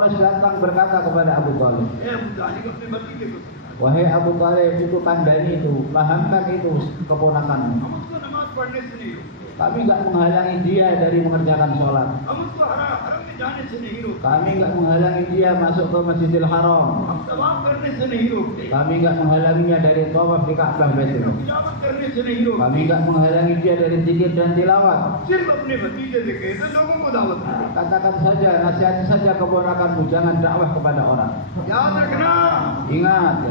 Quraisy datang berkata kepada Abu Thalib, wahai Abu Thalib, itu kandani itu, pahamkan itu keponakanmu. Kami enggak menghalangi dia dari mengerjakan sholat. Kami enggak menghalangi dia masuk ke Masjidil Haram. Kami enggak menghalanginya dari tawaf di Ka'bah Baitul. Kami enggak menghalangi dia dari zikir dan tilawat. Katakan saja, nasihati saja keponakanmu, jangan dakwah kepada orang. Ingat,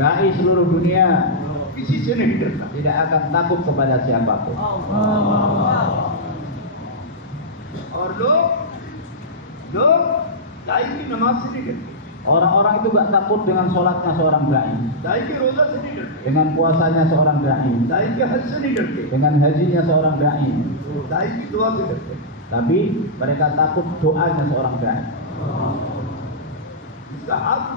dai seluruh dunia tidak akan takut kepada siapapun. Orang-orang itu gak takut dengan sholatnya seorang dai, dengan puasanya seorang dai, dengan hajinya seorang dai. Tapi mereka takut doanya seorang dai. Kalau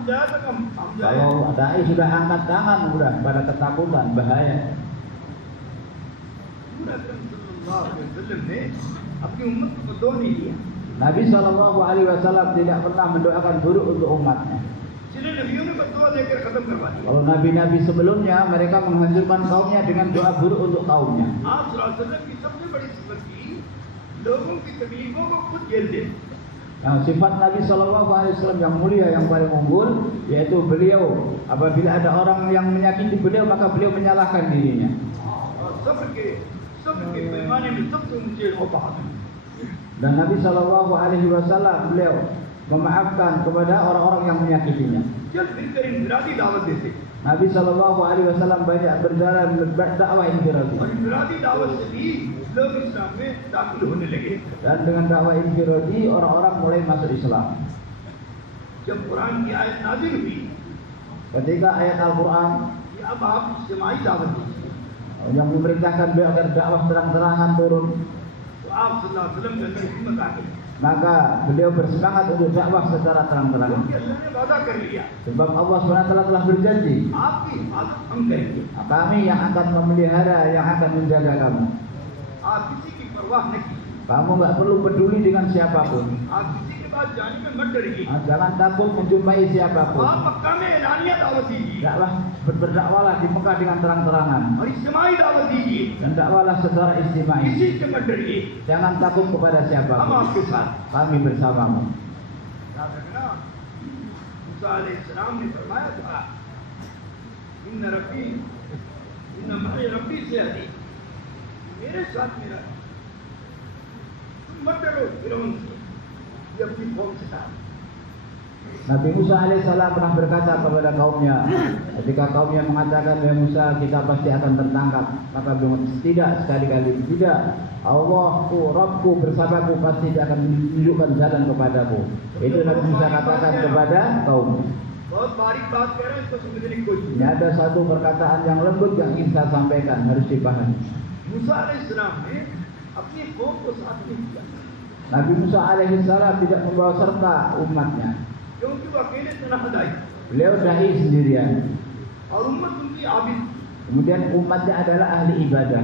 dai sudah angkat tangan, sudah pada ketakutan, bahaya. Nabi SAW tidak pernah mendoakan buruk untuk umatnya. Kalau nabi-nabi sebelumnya, mereka menghancurkan kaumnya dengan doa buruk untuk kaumnya. Nah, sifat Nabi SAW yang mulia, yang paling unggul, yaitu beliau apabila ada orang yang menyakiti beliau, maka beliau menyalahkan dirinya. Dan Nabi SAW beliau memaafkan kepada orang-orang yang menyakitinya. Nabi SAW banyak berjalan berdakwah infiradi. Dan dengan dakwah infiradi orang-orang mulai masuk Islam. Ketika ayat Al-Quran yang memerintahkan beliau agar dakwah terang-terangan turun, maka beliau bersemangat untuk dakwah secara terang-terangan. Sebab Allah SWT telah berjanji, kami yang akan memelihara, yang akan menjaga kamu. Kamu nggak perlu peduli dengan siapapun. Jangan takut menjumpai siapapun. Berdakwalah di Mekah dengan terang-terangan. Dan dakwahlah secara istimai. Jangan takut kepada siapapun. Kami bersamamu. Musa alaihissalam berfirman, Inna ma'i Rabbi sayahdi. मेरे साथ मेरा मत डरो फिरौन से ये अपनी कौम से था. Nabi Musa alaihissalam pernah berkata kepada kaumnya, ketika kaumnya mengatakan, "Ya Musa, kita pasti akan tertangkap," maka beliau tidak, sekali-kali tidak. Allahku, Rabbku bersamaku, pasti dia akan menunjukkan jalan kepadaku. Itu Nabi Musa katakan kepada kaum. Ini ada satu perkataan yang lembut yang ingin saya sampaikan, harus dipahami. Nabi Musa alaihissalam tidak membawa serta umatnya. Beliau dai sendirian. Kemudian umatnya adalah ahli ibadah.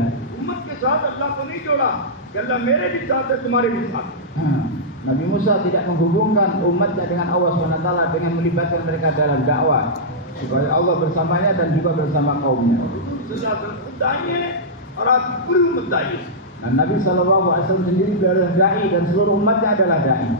Nabi Musa tidak menghubungkan umatnya dengan Allah SWT dengan melibatkan mereka dalam dakwah, supaya Allah bersamanya dan juga bersama kaumnya. Dan Nabi SAW sendiri adalah dai dan seluruh umatnya adalah dai.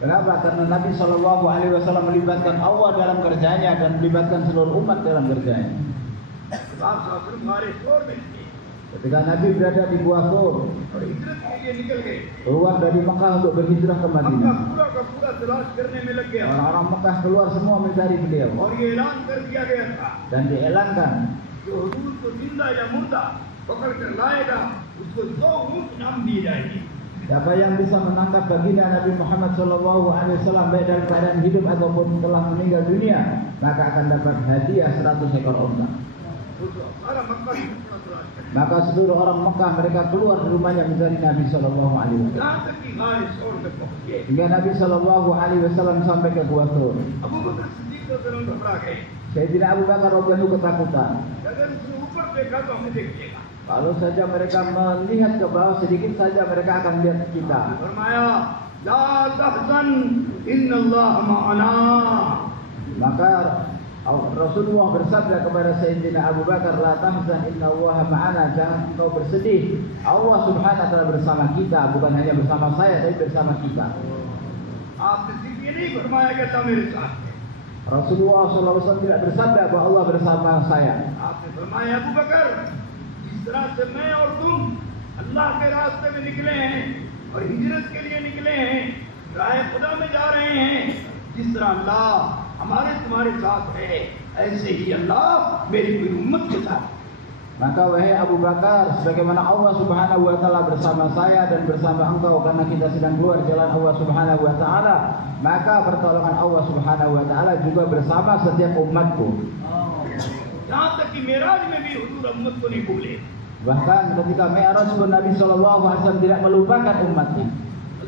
Kenapa? Karena Nabi SAW melibatkan Allah dalam kerjanya dan melibatkan seluruh umat dalam kerjanya. Ketika Nabi berada di Gua Thur, keluar dari Mekah untuk berhijrah ke Madinah, orang-orang Mekah keluar semua mencari beliau, dan dielangkan, siapa yang bisa mengangkat baginda Nabi Muhammad SAW baik dalam keadaan hidup ataupun telah meninggal dunia, maka akan dapat hadiah 100 ekor unta. Maka seluruh orang Mekah mereka keluar dari rumahnya mencari Nabi SAW. Hingga Nabi SAW sampai ke Gua Thur. Sayyidina Abu Bakar radhiyallahu ketakutan. अगर उसने ऊपर देखा तो हमें देखिएगा. Kalau saja mereka melihat ke bawah sedikit saja mereka akan lihat kita. फरमाया ला तहज़न इन्नल्लाह मअना. Maka Rasulullah bersabda kepada Sayyidina Abu Bakar, la tahzan innallaha ma'ana, jangan engkau bersedih. Allah Subhanahu wa taala bersama kita, bukan hanya bersama saya tapi bersama kita. आपने सिर्फ ये नहीं फरमाया कि अल्लाह मेरे साथ है. Rasulullah SAW tidak bersabda bahwa Allah bersama saya. आपने फरमाया अबू बकर जिस तरह से मैं और तुम अल्लाह के रास्ते में निकले हैं और हिजरत के लिए निकले हैं, राह खुदा में जा रहे हैं, जिस तरह अल्लाह हमारे तुम्हारे साथ है, ऐसे ही अल्लाह मेरी पूरी उम्मत के साथ. Maka wahai Abu Bakar, sebagaimana Allah Subhanahu wa taala bersama saya dan bersama engkau karena kita sedang keluar jalan Allah Subhanahu wa taala, maka pertolongan Allah Subhanahu wa taala juga bersama setiap umatku. यहाँ तक कि मेराज में भी हुजूर उम्मत को नहीं भूले. Bahkan ketika Mi'raj pun Nabi sallallahu alaihi wasallam tidak melupakan umatnya.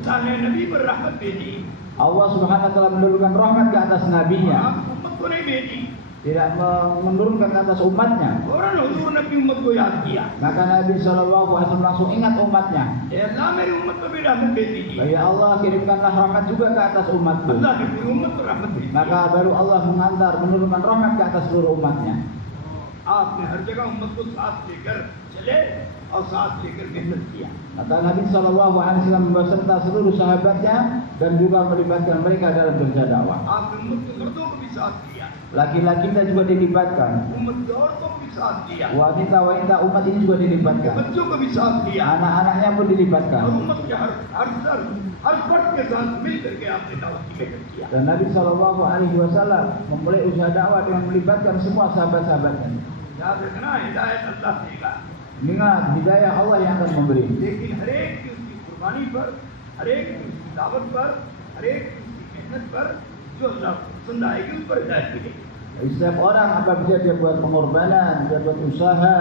अल्लाह ने नबी पर रहमत भेजी, Allah Subhanahu wa taala menurunkan rahmat ke atas nabinya, उम्मत को नहीं भेजी. tidak menurunkan ke atas umatnya. फौरन हुजूर ने अपनी उम्मत को याद किया. Maka Nabi sallallahu alaihi wasallam langsung ingat umatnya. ए अल्लाह मेरी उम्मत को भी रहमत भेज दीजिए. Ya Allah, kirimkanlah rahmat juga ke atas umatku. अल्लाह ने पूरी उम्मत को रहमत भेजी. Maka baru Allah menurunkan rahmat ke atas seluruh umatnya. आपने हर जगह उम्मत को साथ लेकर चले और साथ लेकर मेहनत किया. Maka Nabi sallallahu alaihi wasallam beserta seluruh sahabatnya dan juga melibatkan mereka dalam kerja dakwah. आपने उम्मत के मर्दों को भी साथ किया, Laki-lakinya juga dilibatkan. उम्मत के औरतों को भी साथ किया, Wanita-wanita umat ini juga dilibatkan. बच्चों को भी साथ किया Anak-anaknya pun और dilibatkan. उम्मत के हर फर्द के साथ मिल करके आपने दावत की मेहनत किया. Dan Nabi sallallahu alaihi wasallam memulai usaha dakwah dengan melibatkan semua sahabat-sahabatnya. याद रखना हिदायत अल्लाह देगा, Ingat, hidayah Allah yang akan memberi. लेकिन हर एक की उसकी कुर्बानी पर, हर एक की उसकी दावत पर, हर एक की उसकी मेहनत पर जो अल्लाह को पसंद आएगी उस पर हिदायत मिलेगी. Setiap orang apabila dia buat pengorbanan, dia buat usaha,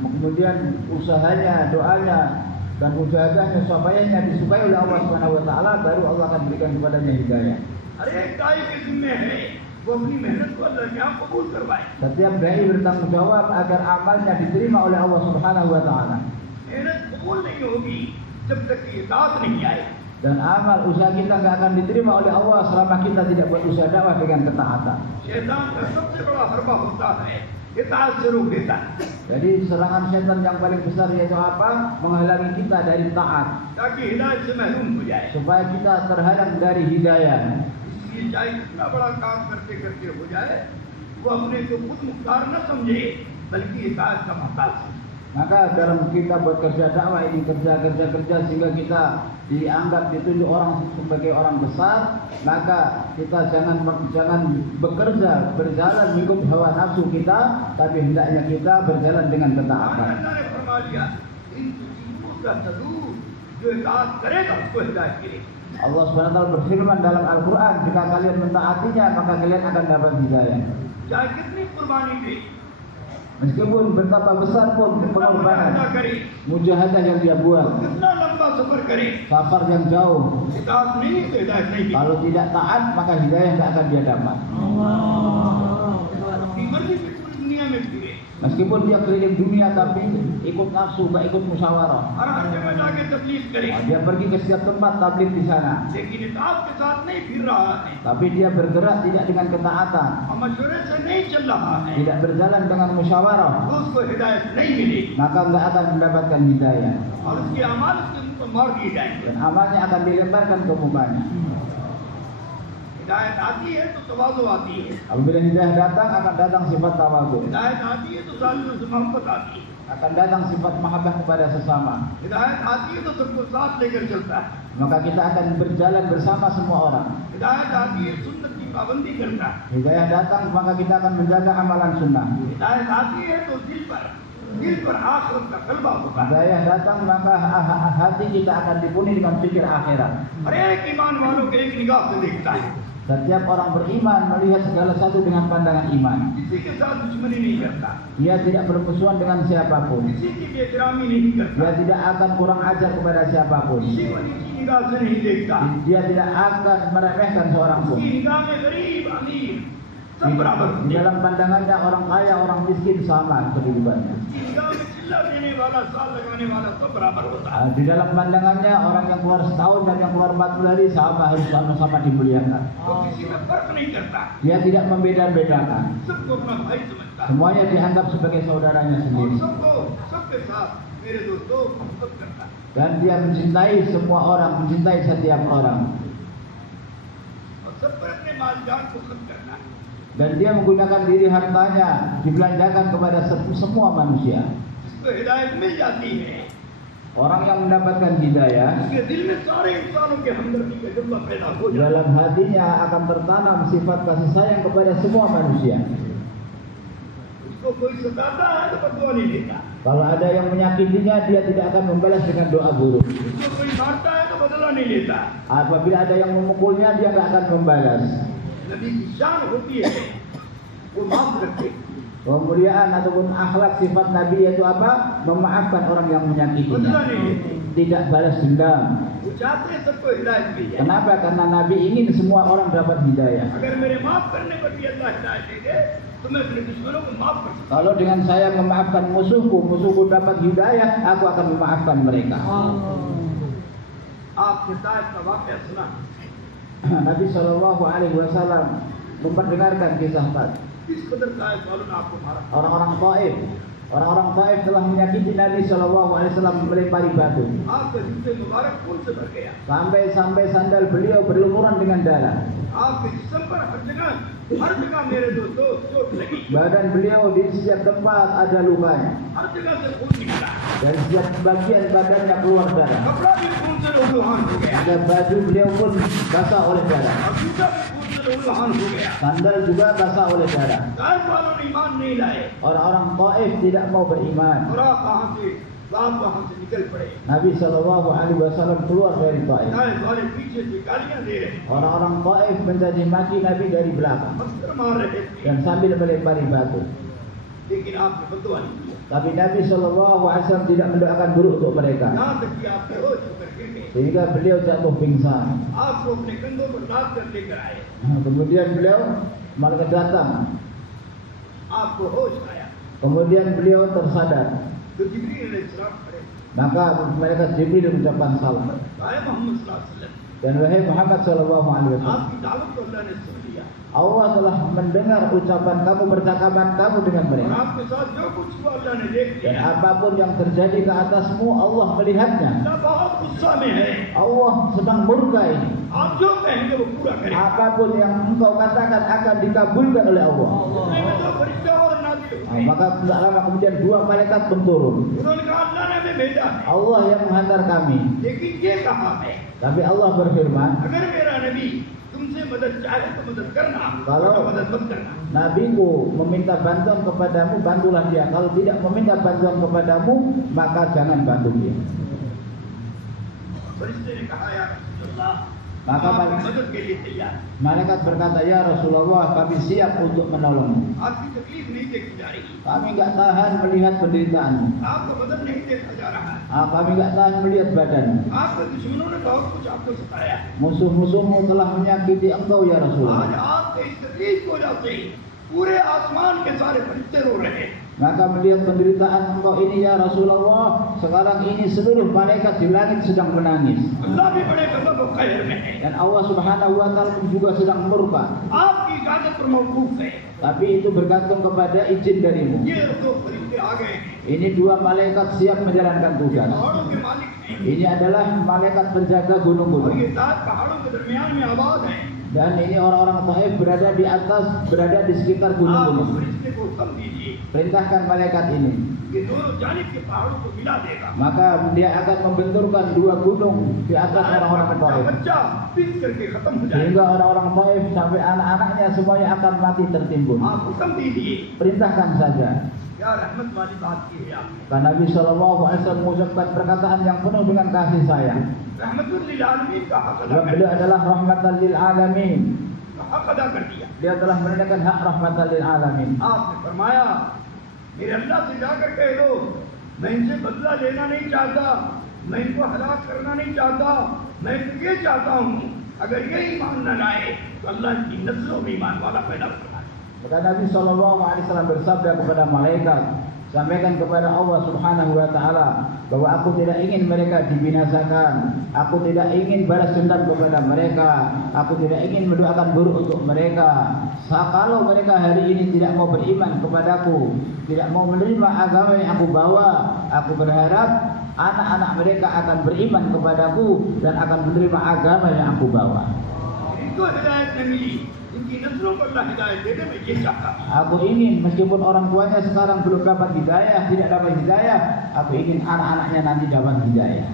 kemudian usahanya, doanya, dan usahanya, supayanya disukai oleh Allah Subhanahu wa taala, baru Allah akan berikan kepadanya hidayah. हर एक दाई के जिम्मे है वो अपनी मेहनत को अल्लाह के यहाँ कबूल करवाए. Setiap dai bertanggung jawab agar amalnya diterima oleh Allah Subhanahu wa taala. मेहनत कबूल नहीं होगी जब तक कि इताअत नहीं आए. Dan amal usaha kita nggak akan diterima oleh Allah selama kita tidak buat usaha dakwah dengan ketaatan. शैतान का सबसे बड़ा हरबा होता है इताअत से रोक देता है, Jadi serangan setan yang paling besar yaitu apa? Menghalangi kita dari taat, ताकि हिदायत से महरूम हो जाए. supaya kita terhalang dari hidayah. इसलिए चाहे कितना बड़ा काम करते करते हो जाए, वो अपने को खुद मुख्तार न समझे बल्कि इताअत का मोहताज समझे. Maka dalam kita buat kerja dakwah ini kerja sehingga kita dianggap ditunjuk orang sebagai orang besar, maka kita jangan bekerja berjalan mengikut hawa nafsu kita, tapi hendaknya kita berjalan dengan ketaatan. अल्लाह ने फरमा दिया इन तुझको का तदूर जो इताअत करेगा उसको हिदायत मिलेगी. Allah SWT berfirman dalam Al-Quran, jika kalian mentaatinya maka kalian akan dapat hidayah. चाहे कितनी कुर्बानी दे, Meskipun betapa besar pun कितना मुजाहिदा pengorbanan, करे, mujahadah yang dia buat, कितना लंबा सफर करे, safar yang jauh, इताअत नहीं तो हिदायत नहीं मिलेगी. kalau tidak taat maka hidayah tidak akan dia dapat. अपनी मर्जी से पूरी दुनिया में फिरे Meskipun dia keliling dunia tapi ikut nafsu, gak ikut musyawarah. और हर जगह जाके तबलीग करे, Dia pergi ke setiap tempat tabligh di sana, लेकिन इताअत के साथ नहीं फिर रहा है tapi dia bergerak tidak dengan ketaatan, और मशवरे से नहीं चल रहा है, tidak berjalan dengan musyawarah, तो उसको हिदायत नहीं मिलेगी maka nggak akan mendapatkan hidayah और उसकी अमाल उसके मुंह पर मार दिए जाएंगे. dan amalnya akan dilemparkan ke mukanya. हिदायत आती है तो तवाज़ु आती है, Apabila hidayah datang akan datang sifat tawadhu, हिदायत आती है तो सालियों से मोहब्बत आती है, akan datang sifat mahabbah kepada sesama. हिदायत आती है तो सबको साथ लेकर चलता है, Maka kita akan berjalan bersama semua orang. हिदायत आती है सुन्नत की पाबंदी करता है, Hidayah datang maka kita akan menjaga amalan sunnah. हिदायत आती है तो दिल पर आखिरत का गलबा होता है. Hidayah datang maka hati kita akan dipenuhi dengan pikir akhirat. हर एक ईमान वालों के एक निगाह से देखता है, Setiap orang beriman melihat segala satu dengan pandangan iman. किसी के साथ दुश्मनी नहीं करता, Dia tidak bermusuhan dengan siapapun. किसी की बेहतरामी नहीं करता, Dia tidak akan kurang ajar kepada siapapun. किसी को नीची निगाह से नहीं देखता. Dia tidak akan meremehkan seorang pun. उसकी निगाह में गरीब अमीर सब बराबर Di होते हैं। dalam pandangannya orang kaya, orang miskin sama kehidupannya. ईदगाह में चिल्ला देने वाला, साल लगाने वाला सब बराबर होता है। Di dalam pandangannya orang yang keluar setahun dan yang keluar 40 hari sama, harus sama-sama dimuliakan. वो किसी में फर्क नहीं करता, Dia tidak membeda-bedakan. सबको अपना भाई समझता है Semuanya dianggap sebagai saudaranya और sendiri. सबको सबके साथ मेरे दोस्तों मोहब्बत करता है। Dan dia mencintai semua orang, mencintai setiap orang. और सब पर अपने मालजात को खर्च करना है। Dan dia menggunakan diri hartanya dibelanjakan kepada semua manusia. जिसको हिदायत मिल जाती है, Orang yang mendapatkan hidayah, उसके दिल में सारे इंसानों के हमदर्दी का जज्बा पैदा हो जाता है। dalam hatinya akan tertanam sifat kasih sayang kepada semua manusia. उसको कोई सताता है तो बदुआ नहीं देता, Kalau ada yang menyakitinya, dia tidak akan membalas dengan doa buruk. उसको कोई मारता है तो बदला नहीं लेता। Apabila ada yang memukulnya, dia tidak akan membalas. नबी की शान होती है वो माफ करते, Kemuliaan ataupun akhlak sifat Nabi yaitu apa? Memaafkan orang yang menyakitinya. बदला नहीं लेते। Tidak balas dendam. वो चाहते हैं सबको हिदायत मिल जाए। Kenapa? Karena Nabi ingin semua orang dapat hidayah. अगर मेरे माफ करने पर भी अल्लाह हिदायत दे दे तो मैं अपने दुश्मनों को माफ कर सकता Kalau dengan saya memaafkan musuhku, musuhku dapat hidayah, aku akan memaafkan mereka. हूँ। आपके साथ का वाक़या सुना, Nabi Shallallahu Alaihi Wasallam memperdengarkan kisah tadi. किस कदर साहिब वालों ने आपको मारा। Orang-orang Taif telah menyakiti Nabi Shallallahu Alaihi Wasallam, melempari batu आपके जूते मुबारक खून से भर गया, sampai sandal beliau berlumuran dengan darah. आपके जिस्म पर हर जगह मेरे दोस्तों चोट लगी, Badan beliau di setiap tempat ada lukanya, हर जगह से खून निकला, dan setiap bagian badannya keluar darah. कपड़ा भी खून से लहूलुहान हो गया Dan baju beliau pun basah oleh darah. और जूता भी खून से लहूलुहान हो गया। Sandal juga basah oleh darah. Sahib वालों ने ईमान नहीं लाए Orang-orang Taif tidak mau beriman. और आप वहाँ से निकल पड़े। Nabi Shallallahu Alaihi Wasallam keluar dari Taif. Sahib वाले पीछे से गालियाँ दे रहे, Orang-orang Taif mencaci maki Nabi dari belakang पत्थर मार रहे थे, dan sambil melempari batu. लेकिन आपने बदुआ नहीं किया। Tapi Nabi Shallallahu Alaihi Wasallam tidak mendoakan buruk untuk mereka, यहाँ तक कि आप बेहोश होकर गिर गए, sehingga beliau jatuh pingsan. आपको अपने कंधों पर लाद कर लेकर आए, Kemudian beliau malaikat datang. आपको होश आया Kemudian beliau tersadar. तो जिब्रील अलैहिस्सलाम खड़े, Maka malaikat Jibril mengucapkan salam. आए मोहम्मद सल्लल्लाहु अलैहि वसल्लम, Dan wahai Muhammad Shallallahu Alaihi Wasallam, आपकी दावत को अल्लाह ने सुन लिया Allah telah mendengar ucapan kamu, percakapan kamu dengan और mereka. आपके साथ जो कुछ हुआ अल्लाह ने देख Dan लिया। apapun yang terjadi ke atasmu, Allah melihatnya. अल्लाह बहुत गुस्सा में है, Allah sedang murka ini. आप जो कहेंगे वो पूरा करें। Apapun yang engkau katakan akan dikabulkan oleh Allah. उतने में दो फरिश्ते और नाज़िल हुए, Maka tidak lama kemudian 2 malaikat pun turun. उन्होंने कहा अल्लाह ने हमें भेजा है, Allah yang menghantar kami. लेकिन ये कहा है Tapi Allah berfirman, अगर मेरा नबी तुमसे मदद चाहे तो मदद करना, kalau मदद मत करना। Nabiku meminta bantuan kepadamu, bantulah dia. Kalau tidak meminta bantuan kepadamu, maka jangan bantu dia. फरिश्ते ने कहा या रसूलल्लाह, Maka हम आपकी मदद के लिए तैयार हैं। malaikat berkata, ya Rasulullah, kami siap untuk menolongmu. आपकी तकलीफ नहीं देखी जा रही, Kami nggak tahan melihat penderitaanmu. आपको बदन नहीं देखा जा रहा है, Kami nggak tahan melihat badanmu. आपके दुश्मनों ने बहुत कुछ आपको सताया है। Musuh-musuhmu telah menyakiti engkau ya Rasulullah. आज आपके इस तकलीफ को वजह से पूरे आसमान के सारे फरिश्ते रो रहे हैं। Maka melihat penderitaan engkau ini ya Rasulullah, sekarang ini seluruh malaikat di langit sedang menangis. अल्लाह भी बड़े गज़ब और क़हर में है, Dan Allah Subhanahu wa taala juga sedang murka. आपकी इजाज़त पर मौकूफ है। Tapi itu bergantung kepada izin darimu. ये दो फरिश्ते आ गए हैं, Ini 2 malaikat siap menjalankan tugas. पहाड़ों के मालिक हैं Ini adalah malaikat penjaga और gunung-gunung. ये सात पहाड़ों के दरमियान में आबाद हैं। Dan ini orang-orang Taif berada di atas, berada di sekitar आप gunung-gunung. फरिश्ते को हुक्म दीजिए, Perintahkan malaikat ini. ये दोनों जानिब के पहाड़ों को मिला देगा। Maka dia akan membenturkan 2 gunung di atas orang-orang Taif. बच्चा पीस करके खत्म हो जाएगा। Sehingga orang-orang Taif sampai anak-anaknya semuanya akan mati tertimbun. आप हुक्म दीजिए, Perintahkan saja. क्या रहमत वाली बात की है आपने। Karena Nabi Shallallahu Alaihi Wasallam mengucapkan perkataan yang penuh dengan kasih sayang. रहमतुल लिल आलमीन का हक अदा Dan कर beliau adalah rahmatan lil alamin. हक अदा कर दिया। Dia telah menunaikan hak rahmatan lil alamin. आपने फरमाया मेरे अल्लाह से जाकर कह दो, मैं इनसे बदला लेना नहीं चाहता, मैं इनको हलाक करना नहीं चाहता, मैं तो ये चाहता हूँ अगर ये ईमान न लाए तो अल्लाह की नस्लों में ईमान वाला पैदा करना। Maka Nabi SAW bersabda kepada malaikat, sampaikan kepada Allah Subhanahu wa taala bahwa aku tidak ingin mereka dibinasakan, aku tidak ingin balas dendam kepada mereka, aku tidak ingin mendoakan buruk untuk mereka. Kalau mereka hari ini tidak mau beriman kepadaku, tidak mau menerima agama yang aku bawa, aku berharap anak-anak mereka akan beriman kepadaku dan akan menerima agama yang aku bawa. Itu hidayat Nabi. Aku ingin meskipun orang tuanya sekarang belum dapat hidayah, tidak dapat hidayah, aku ingin anak-anaknya nanti dapat hidayah.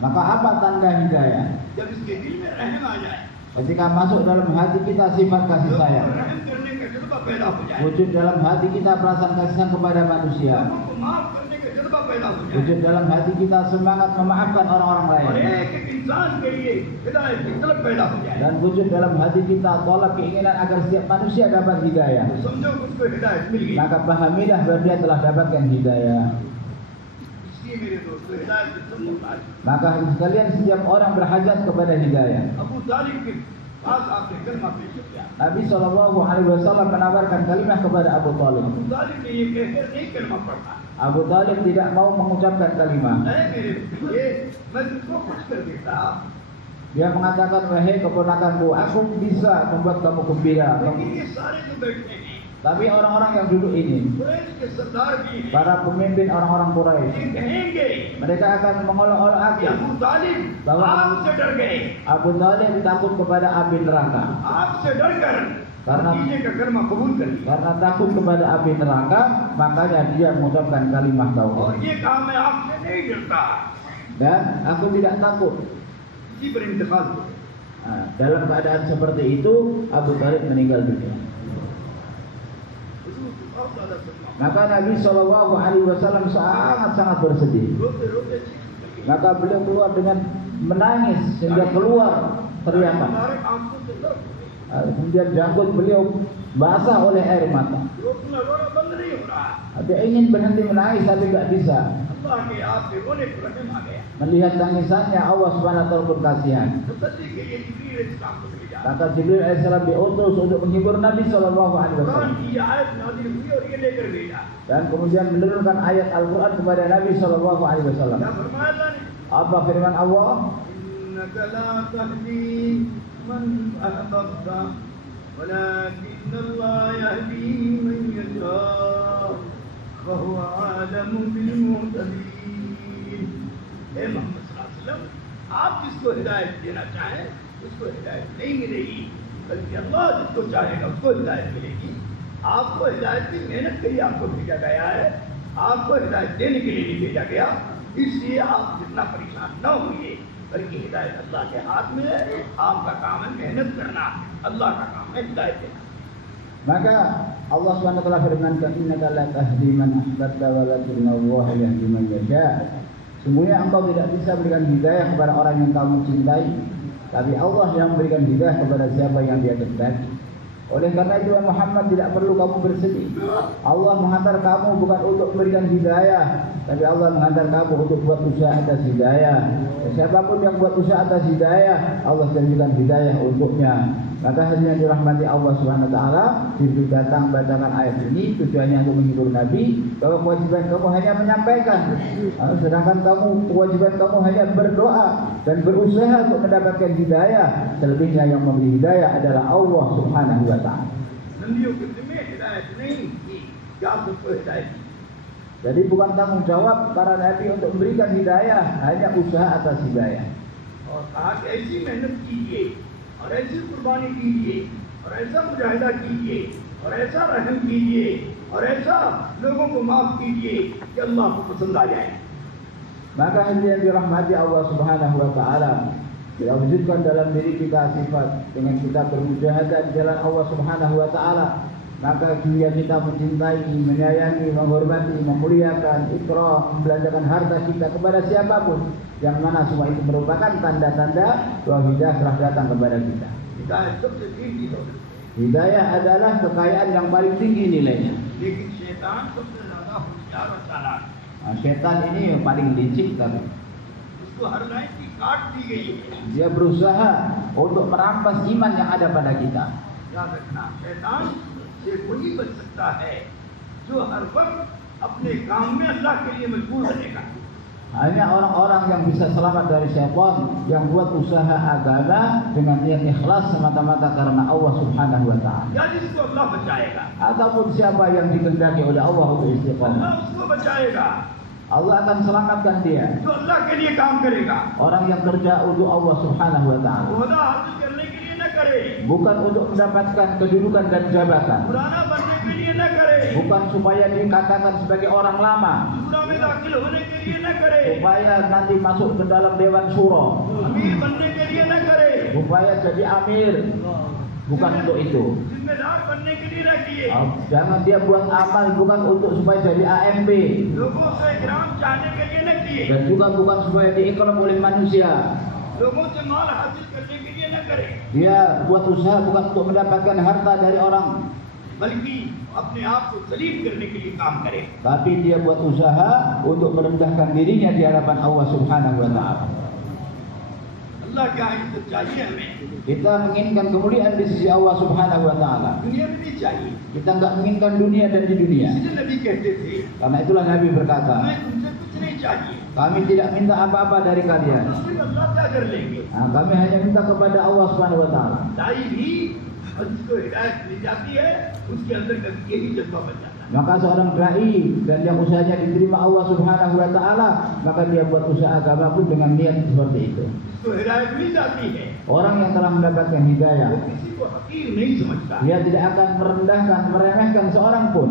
Maka apa tanda hidayah? Ketika masuk dalam hati kita sifat kasih sayang, wujud dalam hati kita perasaan kasih sayang kepada manusia, wujud dalam hati kita semangat memaafkan orang-orang lain, dan wujud dalam hati kita tolak keinginan agar setiap manusia dapat hidayah. Maka pahamilah bahwa dia telah dapatkan hidayah. Maka sekalian setiap orang berhajat kepada hidayah. Nabi SAW menawarkan kalimat kepada Abu Talib. Abu Talib tidak mau mengucapkan kalimat. Dia mengatakan, wahai keponakanku, aku bisa membuat kamu gembira. Tapi orang-orang yang duduk ini, para pemimpin orang-orang Quraisy, mereka akan mengolok-olok aku bahwa Abu Talib takut kepada api neraka. Karena takut kepada api neraka, makanya dia mengucapkan kalimat tauhid. Dan aku tidak takut. Dalam keadaan seperti itu, Abu Talib meninggal dunia. Maka Nabi SAW sangat bersedih. Maka beliau keluar dengan menangis sehingga keluar teriakan. Kemudian janggut beliau basah oleh air mata. Dia ingin berhenti menangis tapi tidak bisa. Melihat tangisannya, Allah SWT pun kasihan. Maka Jibril AS diutus untuk menghibur Nabi SAW. Dan kemudian menurunkan ayat Al-Quran kepada Nabi SAW. Apa firman Allah? Innaka la tahdi man ahbabta, walakinna Allah yahdi man yasha, wa huwa a'lamu bil muhtadin. Muhammad SAW, आप जिसको हिदायत देना चाहें उसको हिदायत नहीं मिलेगी, बल्कि अल्लाह जिसको चाहेगा उसको हिदायत मिलेगी। आपको हिदायत की मेहनत के लिए आपको भेजा गया है, आपको हिदायत देने के लिए नहीं भेजा गया। इसलिए आप जितना परेशान न होइए, बल्कि हिदायत अल्लाह के हाथ में है। आपका काम है मेहनत करना, अल्लाह का काम है हिदायत देना। Maka Allah SWT firmankan, innaka la tahdi man ahbabta walakinna Allah yahdi man yasha. Sungguhnya engkau tidak bisa berikan hidayah kepada orang yang kamu cintai, tapi Allah yang memberikan hidayah kepada siapa yang Dia kehendaki. Oleh karena itu Muhammad tidak perlu kamu bersedih. Allah menghantar kamu bukan untuk memberikan hidayah, tapi Allah menghantar kamu untuk buat usaha atas hidayah. Siapapun yang buat usaha atas hidayah, Allah janjikan hidayah untuknya. Maka hadirin dirahmati Allah Subhanahu wa taala, Jibril datang bacakan ayat ini tujuannya untuk menghibur Nabi bahwa kewajiban kamu hanya menyampaikan, sedangkan kewajiban kamu hanya berdoa dan berusaha untuk mendapatkan hidayah. Selebihnya yang memberi hidayah adalah Allah Subhanahu wa taala. Jadi bukan tanggung jawab para nabi untuk memberikan hidayah, hanya usaha atas hidayah. और ऐसी कुर्बानी कीजिए और ऐसा मुजाहिदा कीजिए और ऐसा रहम कीजिए और ऐसा लोगों को माफ कीजिए कि अल्लाह को पसंद आ जाए. Maka hadirin dirahmati Allah Subhanahu wa taala, kita wujudkan dalam diri kita sifat dengan kita bermujahadah di jalan Allah Subhanahu wa taala, maka jika kita mencintai, menyayangi, menghormati, memuliakan, ikram, membelanjakan harta kita kepada siapapun, yang mana semua itu merupakan tanda-tanda bahwa hidayah telah datang kepada kita. Hidayah adalah kekayaan yang paling tinggi nilainya. Syaitan ini yang paling licik, tapi उसको हरना की काट दी गई है। Dia berusaha untuk merampas iman yang ada pada kita. याद रखना, शैतान से वही बच सकता है जो हर वक्त अपने काम में अल्लाह के लिए मजबूर रहेगा। Hanya orang-orang yang bisa selamat dari syaitan yang buat usaha agama dengan niat ikhlas semata-mata karena Allah Subhanahu wa taala. या जिसको अल्लाह बचाएगा, Ataupun siapa yang dikehendaki oleh Allah untuk अल्लाह istiqamah, उसको बचाएगा Allah akan selamatkan dia. जो अल्लाह के लिए काम करेगा। Orang yang kerja untuk Allah Subhanahu wa taala, ओहदा हासिल करने के लिए न करे, bukan untuk mendapatkan kedudukan dan jabatan, पुराना बनने के लिए न करे, bukan supaya dikatakan sebagai orang lama, पूरा में दाखिल होने के लिए न करे, supaya nanti masuk ke dalam dewan syuro, अमीर बनने के लिए न करे, supaya jadi amir. Bukan untuk itu. जिम्मेदार बनने के लिए न किए, Jangan dia buat amal bukan untuk supaya jadi AMP, लोगों से इकराम चाहने के लिए न किए, dan juga bukan supaya diikram oleh manusia. लोगों से माल हासिल करने के लिए न करे, Dia buat usaha bukan untuk mendapatkan harta dari orang, बल्कि अपने आप को सलीम करने के लिए काम करे। tapi dia buat usaha untuk merendahkan dirinya di hadapan Allah Subhanahu wa taala. अल्लाह क्या इज्जत चाहिए हमें, Kita menginginkan kemuliaan di sisi Allah Subhanahu wa taala. दुनिया में भी चाहिए। Kita enggak menginginkan dunia dan di dunia. इसलिए नबी कहते थे, Karena itulah Nabi berkata, हमें तुमसे कुछ नहीं चाहिए, kami tidak minta apa-apa dari kalian. सिर्फ अल्लाह क्या कर लेंगे। Nah, kami hanya minta kepada Allah Subhanahu wa taala. दाई भी और जिसको हिदायत मिल जाती है उसके अंदर कभी यही जज्बा बन जाता है। Maka seorang dai dan yang usahanya diterima Allah Subhanahu wa taala, maka dia buat usaha agama pun dengan niat seperti itu. जिसको हिदायत मिल जाती है Orang yang telah mendapatkan वो hidayah, किसी को हकीर नहीं समझता। dia tidak akan merendahkan, meremehkan seorang pun.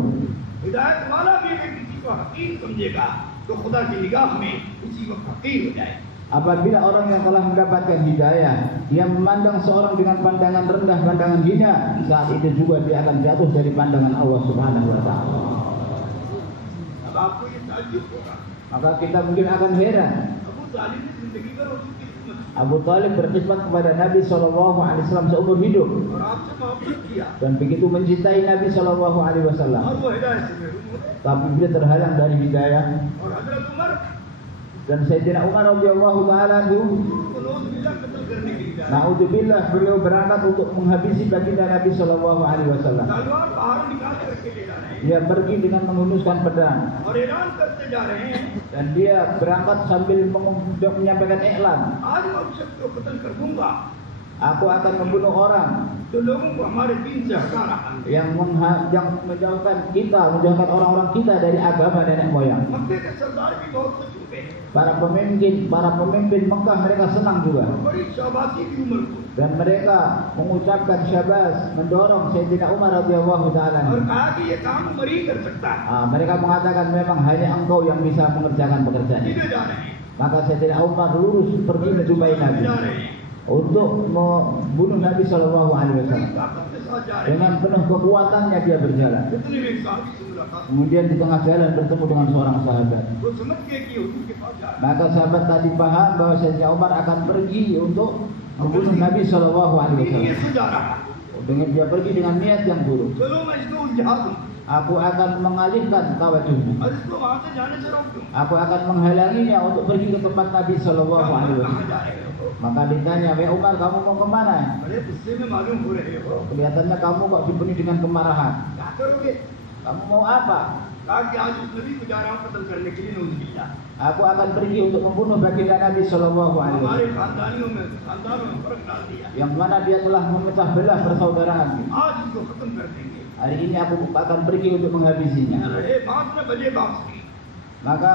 हिदायत वाला भी अगर किसी को हकीर समझेगा तो खुदा की निगाह में उसी वक्त हकीर हो जाए। Apabila orang yang telah mendapatkan hidayah, dia memandang seorang dengan pandangan rendah, pandangan hina, saat itu juga dia akan jatuh dari pandangan Allah Subhanahu wa taala. अब आपको ये ताज्जुब होगा, Maka kita mungkin akan heran. Abu तालिब ने जिंदगी भर उसकी खिदमत Abu Talib berkhidmat kepada Nabi SAW seumur hidup और आपसे मोहब्बत किया dan begitu mencintai Nabi SAW. और वो हिदायत से महरूम हुए। Tapi dia terhalang dari hidayah. और हजरत Umar Dan Sayyidina Umar radhiyallahu taala anhu, को नौज बिल्लाह कत्ल करने के लिए जा रहे naudzubillah, beliau berangkat untuk menghabisi baginda Nabi SAW. तलवार बाहर निकाल करके ले जा रहे हैं Dia pergi dengan menghunuskan pedang और ऐलान करते जा रहे हैं, dan dia berangkat sambil menyampaikan iklan, आज मैं उस शख्स को कत्ल कर दूंगा aku akan membunuh orang तो लोगों को हमारे दीन से हटा रहा है। yang menjauhkan orang-orang kita dari agama nenek moyang. मक्के के सरदार भी बहुत से चुके हैं, Para pemimpin Mekah mereka senang juga बड़ी शाबाशी की उम्र को, dan mereka mengucapkan syabas, mendorong Sayyidina Umar radhiyallahu taala और anhu. कहा कि ये काम उमर ही कर सकता है। Mereka mengatakan memang hanya engkau yang bisa mengerjakan pekerjaan ini. सीधे जा रहे हैं, Maka Sayyidina Umar lurus pergi menjumpai Nabi जा रहे हैं, untuk membunuh Nabi Shallallahu Alaihi बड़ी Wasallam. ताकत के साथ जा रहे हैं। Dengan penuh kekuatannya dia berjalan. इतने में एक साहबी से मुलाकात, Kemudian di tengah jalan bertemu dengan seorang sahabat. वो समझ गए कि हुजूर के पास जा रहे हैं। Maka sahabat tadi paham bahwa Sayyidina Umar akan pergi untuk membunuh Nabi Shallallahu Alaihi ये Wasallam. से जा रहा है, Dengan dia pergi dengan niat yang buruk. चलो मैं इसको उलझा दूं Aku akan mengalihkan tawajuhnya. और इसको वहां से जाने से रोक दूं। Aku akan menghalanginya untuk pergi ke tempat Nabi Shallallahu Alaihi कहाँ Wasallam. जा रहे हो? Maka ditanya, "Wahai Umar, kamu mau kemana?" बड़े गुस्से में मालूम हो रहे हो, Kelihatannya kamu kok dipenuhi dengan kemarahan. क्या करोगे? Kamu mau apa? कहा कि आज उस नबी को जा रहा हूँ कत्ल करने के लिए, नौजुबिल्लाह। Aku akan pergi untuk membunuh baginda Nabi Shallallahu Alaihi हमारे Wasallam, खानदानों में फर्क डाल दिया, yang mana dia telah memecah belah persaudaraan. आज इसको खत्म कर देंगे। Hari ini aku akan pergi untuk menghabisinya. अरे बाप ने बजे बाप की, Maka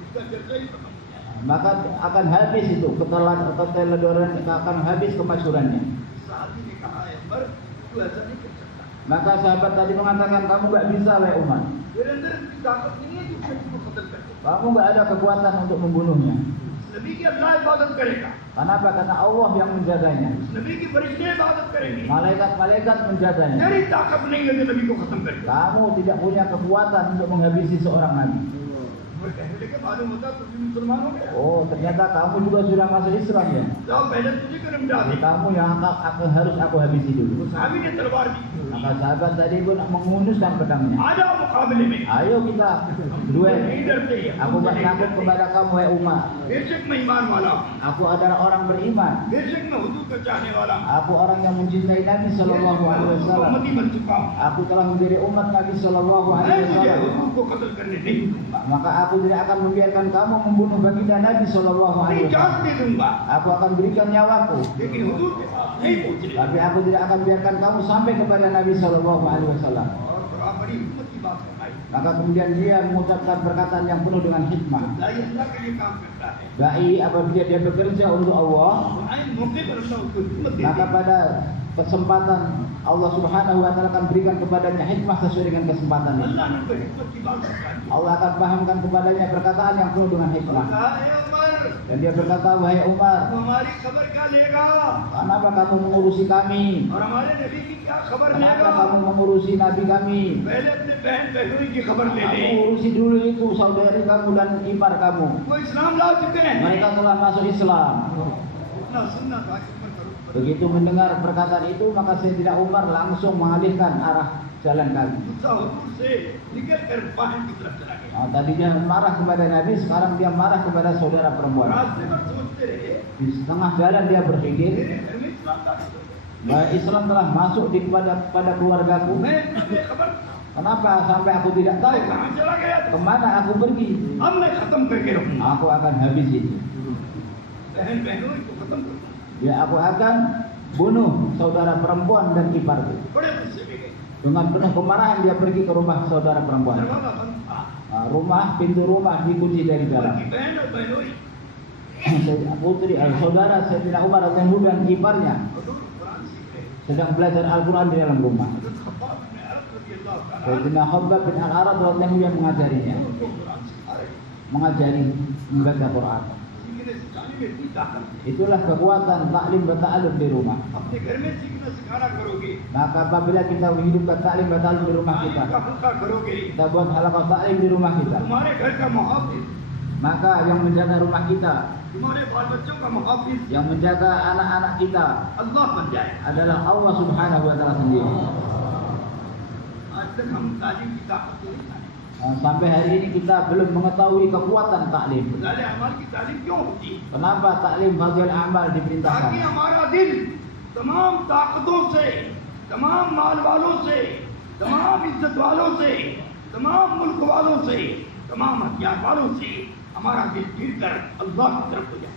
इसका चर्चा ही खत्म हो गया। maka akan habis itu keteledoran, akan habis kemasyhurannya. साहबी ने कहा, "है उमर, तू ऐसा नहीं कर सकता। Maka sahabat tadi mengatakan, kamu nggak bisa, wahai Umar. तेरे अंदर इतनी ताकत नहीं है कि उस व्यक्ति को खत्म कर दे। Kamu nggak ada kekuatan untuk membunuhnya. उस नबी की अल्लाह इबादत करेगा, Kenapa? Karena Allah yang menjaganya. उस नबी की फरिश्ते इबादत करेंगे। Malaikat-malaikat menjaganya. तेरी ताकत नहीं है जो नबी को खत्म करे। Kamu tidak punya kekuatan untuk menghabisi seorang nabi. वो कहने लगे मालूम होता तुम भी मुसलमान हो गया। Oh, ternyata kamu juga sudah masuk Islam ya? जाओ पहले तुझे कर्म डाली। Kamu yang harus aku habisi dulu. वो साहबी ने तलवार दी। Maka sahabat tadi pun menghunuskan pedangnya. आ जाओ मुकाबले में। Ayo kita duel. इधर से Aku takut kepada kamu, hai Umar. बेशक मैं ईमान वाला हूँ। Aku adalah orang beriman. बेशक मैं हुजूर का चाहने वाला हूँ। Aku orang yang mencintai Nabi Sallallahu Alaihi Wasallam. उम्मती बन चुका हूँ। Aku telah menjadi umat Nabi Sallallahu मैं Alaihi तुझे Wasallam. हुजूर को कत्ल करने नहीं दूंगा। Maka aku tidak akan membiarkan kamu membunuh baginda Nabi Sallallahu अपनी Alaihi जान Wasallam. दे दूंगा। Aku akan berikan nyawaku. लेकिन हुजूर के पास नहीं पहुँचने। Tapi aku tidak akan biarkan kamu sampai kepada Nabi Sallallahu Alaihi Wasallam. और बराबरी उम्मत की बात फरमाई। Maka kemudian dia mengucapkan perkataan yang penuh dengan hikmah. दाई अल्लाह के लिए काम करता है। Dai apabila dia bekerja untuk Allah, तो आइन मौके पर अल्लाह उसको हिम्मत देती maka है। pada kesempatan Allah Subhanahu wa taala akan berikan kepadanya hikmah sesuai dengan kesempatannya. अल्लाह ने उसको हिम्मत की बात सिखाई। Allah akan pahamkan kepadanya perkataan yang penuh dengan hikmah. कहा, "ए Umar, Dan dia berkata, wahai Umar, तू हमारी खबर क्या लेगा kenapa kamu mengurusi kami? और हमारे नबी की क्या खबर Kenapa लेगा? kamu mengurusi Nabi kami? पहले अपने बहन बहनोई की खबर ले ले। Kamu urusi dulu itu saudari kamu dan ipar kamu. वो इस्लाम ला चुके हैं। Mereka telah masuk Islam. इतना सुनना था कि उमर करो। Begitu mendengar perkataan itu, maka Sayyidina Umar langsung mengalihkan arah jalan kaki. गुस्सा हुजूर से निकल कर बहन की तरफ चला गया। Tadinya marah kepada Nabi, sekarang dia marah kepada saudara perempuan. रास्ते पर सोचते रहे, Di setengah jalan dia berpikir, मेरे घर में इस्लाम ला चुके हैं। bahwa Islam telah masuk pada keluargaku. मैं तुझे खबर Kenapa sampai aku tidak tahu मैं कहाँ चला गया था? kemana aku pergi? अब मैं खत्म करके रहूंगा। Aku akan habisi. बहन बहनोई को खत्म करूंगा। Ya, aku akan bunuh saudara perempuan dan iparku. बड़े गुस्से में गए। Dengan penuh kemarahan dia pergi ke rumah saudara perempuan. दरवाजा बंद था। Pintu rumah dikunci dari dalam. उनकी बहन और बहनोई Putri, saudara Sayyidina Umar radhiyallahu dan iparnya हुजूर कुरान सीख रहे हैं। sedang belajar Al-Quran di dalam rumah. हज़रत खब्बाब बिन अरब रज़ियल्लाहु ताला Sayyidina Khabbab bin Al-Arad radhiyallahu yang mengajarinya, उनको कुरान सिखा रहे हैं। mengajari membaca Quran. सीखने सिखाने में इतनी ताकत है। Itulah kekuatan taklim wa ta'alum di rumah. अपने घर में सीखना सिखाना करोगे, Maka apabila kita menghidupkan taklim wa ta'alum di rumah तालीम kita, का हल्का करोगे, kita buat halaqah taklim di rumah kita, तुम्हारे घर का मुहाफिज, maka yang menjaga rumah kita, तुम्हारे बाल बच्चों का मुहाफिज yang menjaga anak-anak kita अल्लाह बन जाए। adalah Allah Subhanahu wa taala sendiri. आज तक हम तालीम की ताकत को नहीं जाने। Sampai hari ini kita belum mengetahui kekuatan taklim. फज़ाइल अमाल की तालीम क्यों होती है? Kenapa taklim fadhil amal ताकि diperintahkan? हमारा दिल तमाम ताकतों से, तमाम माल वालों से, तमाम इज्जत वालों से, तमाम मुल्क वालों से, तमाम हथियार वालों से हमारा दिल गिर कर अल्लाह की तरफ हो जाए।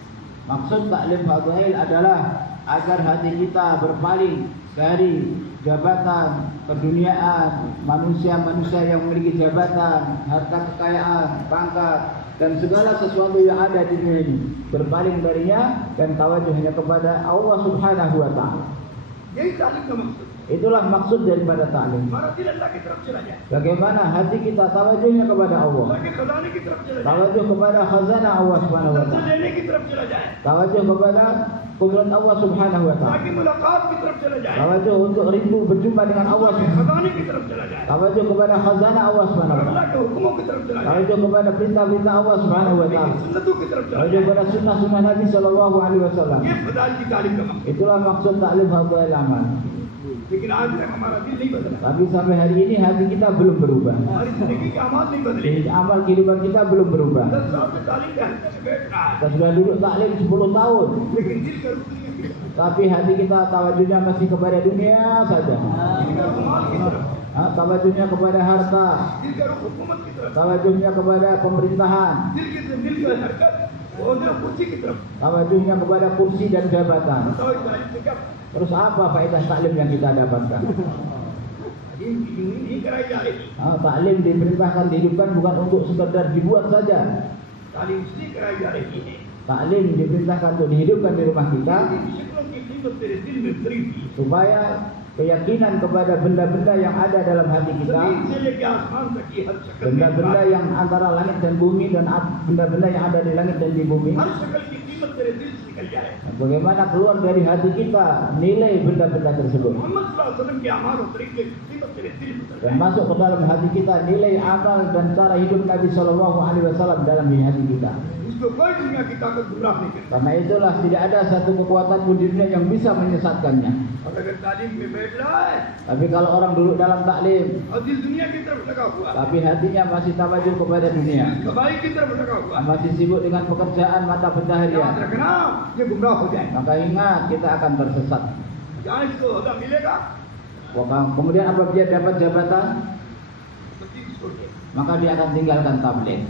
Maksud taklim fadhil adalah agar hati kita berpaling dari jabatan, keduniaan, manusia-manusia yang memiliki jabatan, harta kekayaan, pangkat, dan segala sesuatu yang ada di dunia ini, berpaling darinya dan tawajuh hanya kepada Allah Subhanahu wa taala. यही तालीम का मकसद है। Itulah maksud daripada taklim. हमारा दिल अल्लाह की तरफ चला जाए, Bagaimana hati kita tawajuhnya kepada Allah, अल्लाह के खजाने की तरफ चला जाए, tawajuh kepada khazanah Allah Subhanahu wa अल्लाह से taala, लेने की तरफ चला जाए, tawajuh kepada kudrat Allah Subhanahu wa taala, ताकि मुलाकात की तरफ चला जाए, tawajuh untuk rindu berjumpa dengan Allah Subhanahu खजाने की तरफ चला जाए, tawajuh kepada khazanah Allah Subhanahu wa taala, अल्लाह के हुक्मों की तरफ चला जाए, tawajuh kepada perintah-perintah Allah Subhanahu wa taala, सुन्नतों की तरफ चला tawajuh जाए। kepada sunnah-sunnah Nabi Sallallahu Alaihi Wasallam. ये फजाइल की तालीम का मकसद। Itulah maksud taklim fadhil amal. लेकिन आज तक हमारा दिल नहीं बदला, Tapi sampai hari ini hati kita belum berubah. हमारी जिंदगी के अमाल नहीं बदले। Amal kehidupan kita belum berubah. 10 साल से तालीम के हल्के में बैठ रहा है, Kita sudah duduk taklim 10 tahun, लेकिन दिल का रुख नहीं है, tapi hati kita tawajuhnya masih kepada dunia saja. दिल का रुख माल की तरफ, Tawajuhnya kepada harta, दिल का रुख हुकूमत की तरफ, tawajuhnya kepada pemerintahan, दिल का हरकत और जो कुर्सी की तरफ। tawajuhnya kepada kursi dan jabatan. बताओ इस तालीम से क्या Terus apa faedah taklim yang kita dapatkan? ये नहीं कराई जा रही। Taklim diperintahkan dihidupkan bukan untuk sekedar dibuat saja. तालीम इसलिए कराई जा रही है, Taklim diperintahkan untuk dihidupkan di rumah kita इन शक्लों की कीमत तेरे दिल में उतरी थी, supaya keyakinan kepada benda-benda yang ada dalam hati kita, जमीन से लेकर आसमान तक की हर शक्ल में benda-benda yang antara langit dan bumi dan benda-benda yang ada di langit dan di bumi. हर शक्ल की कीमत तेरे दिल से निकल जाए। Bagaimana keluar dari hati kita nilai benda-benda tersebut, Mohammad सल्लल्लाहु अलैहि वसल्लम के अमाल और तरीके की कीमत तेरे दिल में dan masuk ke dalam hati kita nilai amal dan cara hidup Nabi Shallallahu Alaihi Wasallam dalam hati kita. उसको कोई दुनिया की ताकत गुमराह नहीं करती। Karena itulah tidak ada satu kekuatan pun di dunia yang bisa menyesatkannya. और अगर तालीम में बैठ रहा है Tapi kalau orang duduk dalam taklim, और दिल दुनिया की तरफ लगा हुआ है, tapi hatinya masih tawajuh kepada dunia, कमाई की तरफ लगा हुआ है, masih sibuk dengan pekerjaan mata याद pencaharian, रखना ये गुमराह हो जाए। maka ingat kita akan tersesat. जहाँ इसको होगा मिलेगा Kemudian apabila dia dapat jabatan, तो चीज छोड़ दे। maka dia akan tinggalkan tabligh.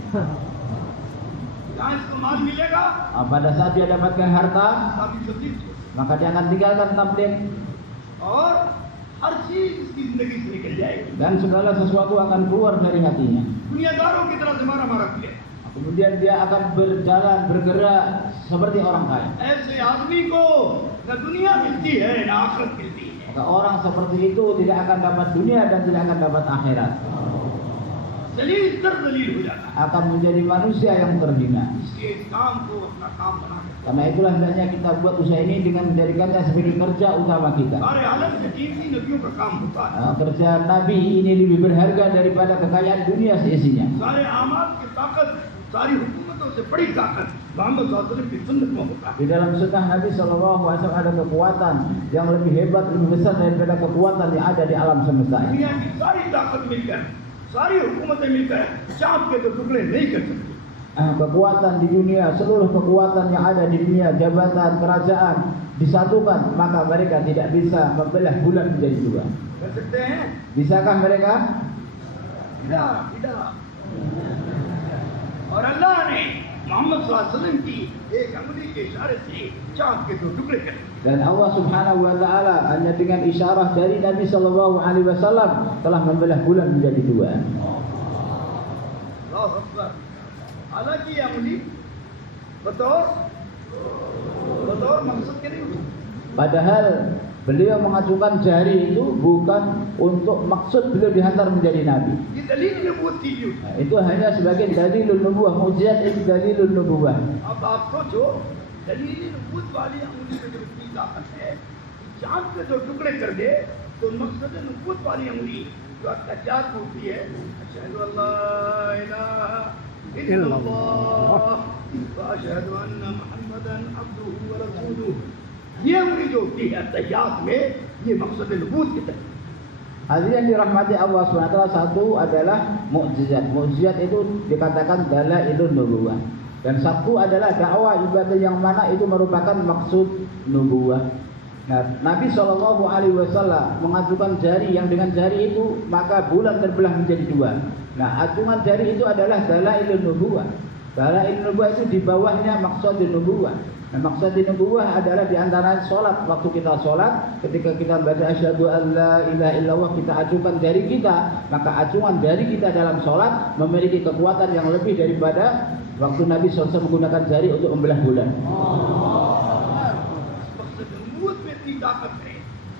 जहाँ इसको माल मिलेगा Pada saat dia dapatkan harta, काफी सब चीज छोड़ दे। maka dia akan tinggalkan tabligh, और हर चीज इसकी जिंदगी से निकल जाएगी। dan segala sesuatu akan keluar dari hatinya. दुनियादारों की तरह से मारा मारा किया। Kemudian dia akan berjalan, bergerak seperti orang kaya. ऐसे आदमी को न दुनिया मिलती है न आखिरत मिलती है। Maka orang seperti itu tidak akan dapat dunia dan tidak akan dapat akhirat. जलील तर जलील हो जाता है। Akan menjadi manusia yang terhina. इसलिए इस काम को अपना काम बना कर Karena itulah hendaknya kita buat usaha ini dengan menjadikannya sebagai kerja utama kita. सारे आलम से कीमती नबियों का काम होता है। Kerja Nabi ini lebih berharga daripada kekayaan dunia seisinya. सारे आमाल की ताकत, सारी हुकूमतों से बड़ी ताकत मोहम्मद सल्लल्लाहु अलैहि वसल्लम की सुन्नत में होता है। Di dalam sunnah Nabi Shallallahu Alaihi Wasallam ada kekuatan yang lebih hebat, lebih besar daripada kekuatan yang ada di alam semesta ini. दुनिया की सारी ताकत मिलकर, सारी हुकूमतें मिलकर चांद के तो टुकड़े नहीं कर सकती। Kekuatan di dunia, seluruh kekuatan yang ada di dunia, jabatan, kerajaan disatukan, maka mereka tidak bisa membelah bulan menjadi dua. कर सकते हैं? Bisakah mereka? tidak, tidak। और अल्लाह ने मोहम्मद सल्लल्लाहु अलैहि वसल्लम की एक अंगुली के इशारे से चांद के दो टुकड़े कर दिए। Dan Allah Subhanahu wa taala hanya dengan isyarah dari Nabi Shallallahu alaihi wasallam telah membelah bulan menjadi dua. अल्लाहु अकबर। हालांकि ये अंगुली बतौर मकसद के नहीं हुई। Padahal beliau mengajukan jari itu bukan untuk maksud beliau dihantar menjadi nabi. ये दलील नबूवत की भी हुई। Itu hanya sebagai dalilun nubuwah, mukjizat itu dalilun nubuwah. अब आप सोचो दलील नबूवत वाली अंगुली में जो इतनी ताकत है, चांद के दो टुकड़े कर दे तो मकसद नबूवत वाली अंगुली जो अत्याचार होती है, अशहदु अल्ला इलाहा इल्लल्लाह व अशहदु अन्ना मुहम्मदन अब्दुहु व रसूलुहु, ये अंगुली जो होती है अत्याचार में, ये मकसद नबूवत की तरफ। Hadirin yang dirahmati Allah SWT, satu adalah mukjizat. Mukjizat itu dikatakan dalailun nubuwah. Dan satu adalah dakwah ibadah yang mana itu merupakan maksud nubuwah. Nah, Nabi Shallallahu Alaihi Wasallam mengajukan jari yang dengan jari itu maka bulan terbelah menjadi dua. Nah, acungan jari itu adalah dalailun nubuwah. Dalailun nubuwah itu di bawahnya maksud nubuwah. Nah, maksud nubuwah adalah di antara sholat. Waktu kita sholat, ketika kita baca asyhadu an la ilaha illallah, kita acungkan jari kita, maka acungan jari kita dalam sholat memiliki kekuatan yang lebih daripada waktu Nabi SAW menggunakan jari untuk membelah bulan. मकसद नबूवत में इतनी ताकत है,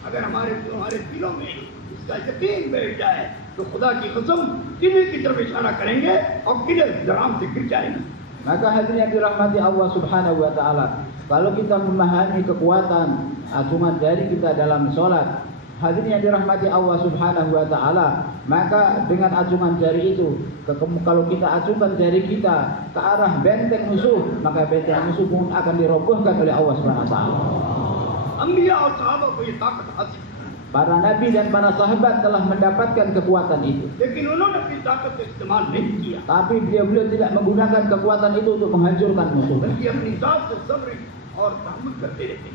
अगर हमारे दिलों में इसका यकीन बैठ जाए तो खुदा की कसम किन्हीं की तरफ इशारा करेंगे और किधर जराम से गिर जाएंगे। Maka hadirin yang dirahmati Allah Subhanahu wa taala, kalau kita memahami kekuatan acungan jari kita dalam sholat, hadirin yang dirahmati Allah Subhanahu wa taala, maka dengan acungan jari itu, kalau kita acungkan jari kita ke arah benteng musuh, maka benteng musuh pun akan dirobohkan oleh Allah Subhanahu wa taala. अंबिया और सहाबा को ये ताकत हासिल, Para nabi dan para sahabat telah mendapatkan kekuatan itu. लेकिन उन्होंने अपनी ताकत का इस्तेमाल नहीं किया, Tapi beliau tidak menggunakan kekuatan itu untuk menghancurkan musuh. बल्कि अपनी जात से सब्र और तहम्मुल करते रहते।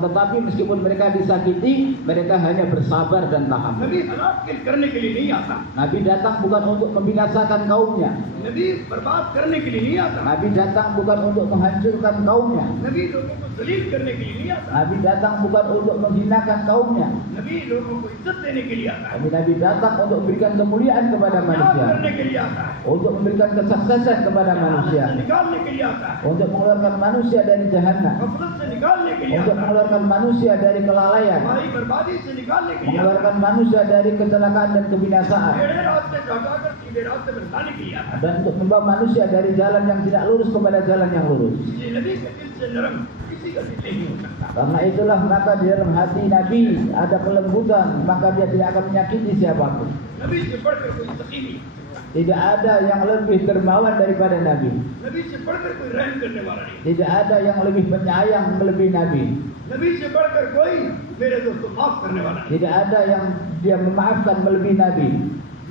Tetapi meskipun mereka disakiti, mereka hanya bersabar dan tahan. नबी हलाक करने के लिए नहीं आता, Nabi datang bukan untuk membinasakan kaumnya. नबी बर्बाद करने के लिए नहीं आता, Nabi datang bukan untuk menghancurkan kaumnya. नबी लोगों को जलील करने के लिए नहीं आता, Nabi datang bukan untuk menghinakan kaumnya. नबी लोगों को इज्जत देने के लिए आता है, Tapi Nabi datang untuk memberikan kemuliaan kepada प्यार manusia, करने के लिए आता है, untuk memberikan kesuksesan kepada manusia, निकालने के लिए आता है। untuk mengeluarkan manusia dari jahannam jannah, गफलत से निकालने के लिए untuk आता है, mengeluarkan manusia dari kelalaian, हमारी बर्बादी से निकालने के लिए आता mengeluarkan manusia dari kecelakaan dan है, kebinasaan, टेढ़े रास्ते से हटाकर सीधे रास्ते पर लाने के लिए आता है। dan untuk membawa manusia dari jalan yang tidak lurus kepada jalan yang lurus. इसलिए नबी के दिल से नरम किसी का दिल नहीं हो सकता। Karena itulah maka di dalam hati Nabi ada kelembutan, maka dia tidak akan menyakiti siapapun. नबी से बढ़कर कोई सखी नहीं, Tidak ada yang lebih dermawan daripada Nabi. नबी से बढ़कर कोई रहम करने वाला नहीं, Tidak ada yang lebih penyayang melebihi Nabi. नबी से बढ़कर कोई मेरे दोस्तों माफ करने वाला नहीं। Tidak ada yang dia memaafkan melebihi Nabi.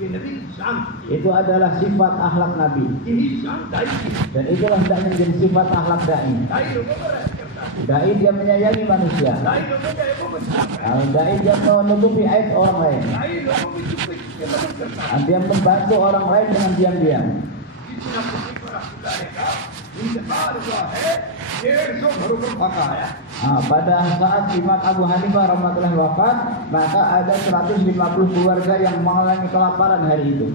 ये नबी की शान थी, Itu adalah sifat akhlak Nabi. यही शान दाई की। Dan itulah hendaknya menjadi sifat akhlak dai. दाई लोगों को रहम करता है, Dai dia menyayangi manusia. दाई लोगों के ऐबों को छुपाता है, Kalau dai dia menutupi aib orang lain. दाई लोगों की चुप्पे चुप्पे मदद करता है। Dia membantu orang lain dengan diam-diam. जिसने अपने सिख पर खुदारे का इंतकाल हुआ है, 150 घरों को फाका आया। Pada saat Imam Abu Hanifah rahmatullahi wafat, maka ada 150 keluarga yang mengalami kelaparan hari itu.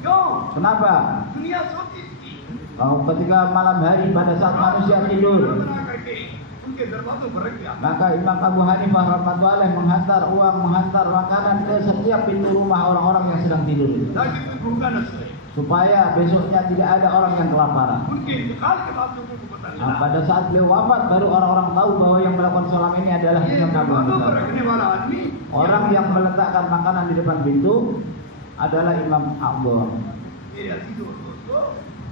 क्यों? Kenapa? दुनिया सोती थी, Ketika malam hari pada saat manusia tidur, बना करके उनके दरवाजों पर रख दिया। maka Imam Abu Hanifah rahmatullahi menghantar uang, menghantar makanan ke setiap pintu rumah orang-orang yang sedang tidur, ताकि कोई भूखा न सोए। supaya besoknya tidak ada orang yang kelaparan. उनके इंतकाल के बाद लोगों को पता चला, Pada saat beliau wafat, baru orang-orang tahu bahwa yang melakukan salam ini adalah ये Imam Abu दरवाजों पर Hanifah. रखने वाला आदमी Orang yang meletakkan makanan di depan pintu adalah Imam Abu. मेरे अजीजों और दोस्तों,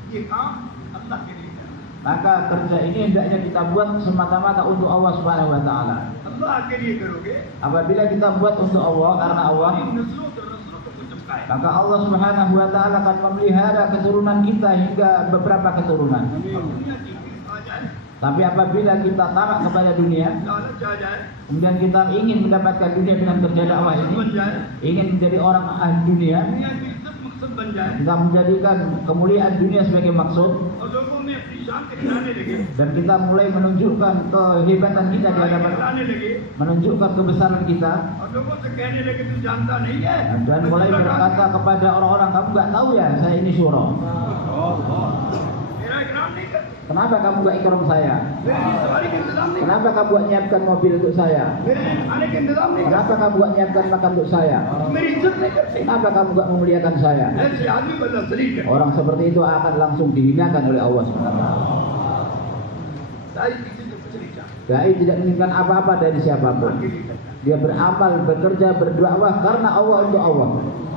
ये काम अल्लाह के लिए है। Maka kerja ini hendaknya kita buat semata-mata untuk Allah Subhanahu wa taala. अल्लाह के लिए करोगे, Apabila kita buat untuk Allah karena Allah, इन नस्लों तो नस्लों को चमकाए। maka Allah Subhanahu wa taala akan memelihara keturunan kita hingga beberapa keturunan. और दुनिया की चीज आ जाए, Tapi apabila kita tamak kepada dunia, लालच आ जाए, kemudian kita ingin mendapatkan dunia dengan kerja dakwah मकसद बन ini, जाए, ingin menjadi orang ahli dunia, दुनिया की इज्जत मकसद बन जाए, kita menjadikan kemuliaan dunia sebagai maksud, और लोगों में अपनी शान के खिलाने लगे, dan kita mulai menunjukkan kehebatan kita di hadapan, खिलाने लगे, menunjukkan kebesaran kita, और लोगों से कहने लगे तू जानता नहीं है, dan mulai berkata kepada orang-orang, kamu nggak tahu ya saya ini syuro. मेरा इकराम नहीं करते, Kenapa kamu nggak ikram saya? मेरे लिए सवारी का इंतजाम नहीं Kenapa kamu nggak nyiapkan mobil untuk saya? करते, मेरे लिए खाने का इंतजाम नहीं Kenapa kamu nggak nyiapkan makan untuk saya? करते, मेरी इज्जत नहीं करते। Kenapa kamu nggak memuliakan saya? ऐसे आदमी को अल्लाह जलील करता है। Orang seperti itu akan langsung dihinakan oleh Allah SWT. दाई किसी से कुछ नहीं चाहता, Dai tidak menginginkan apa-apa dari अल्लाह siapapun. के लिए करता है, Dia beramal, bekerja, berdakwah karena Allah untuk Allah,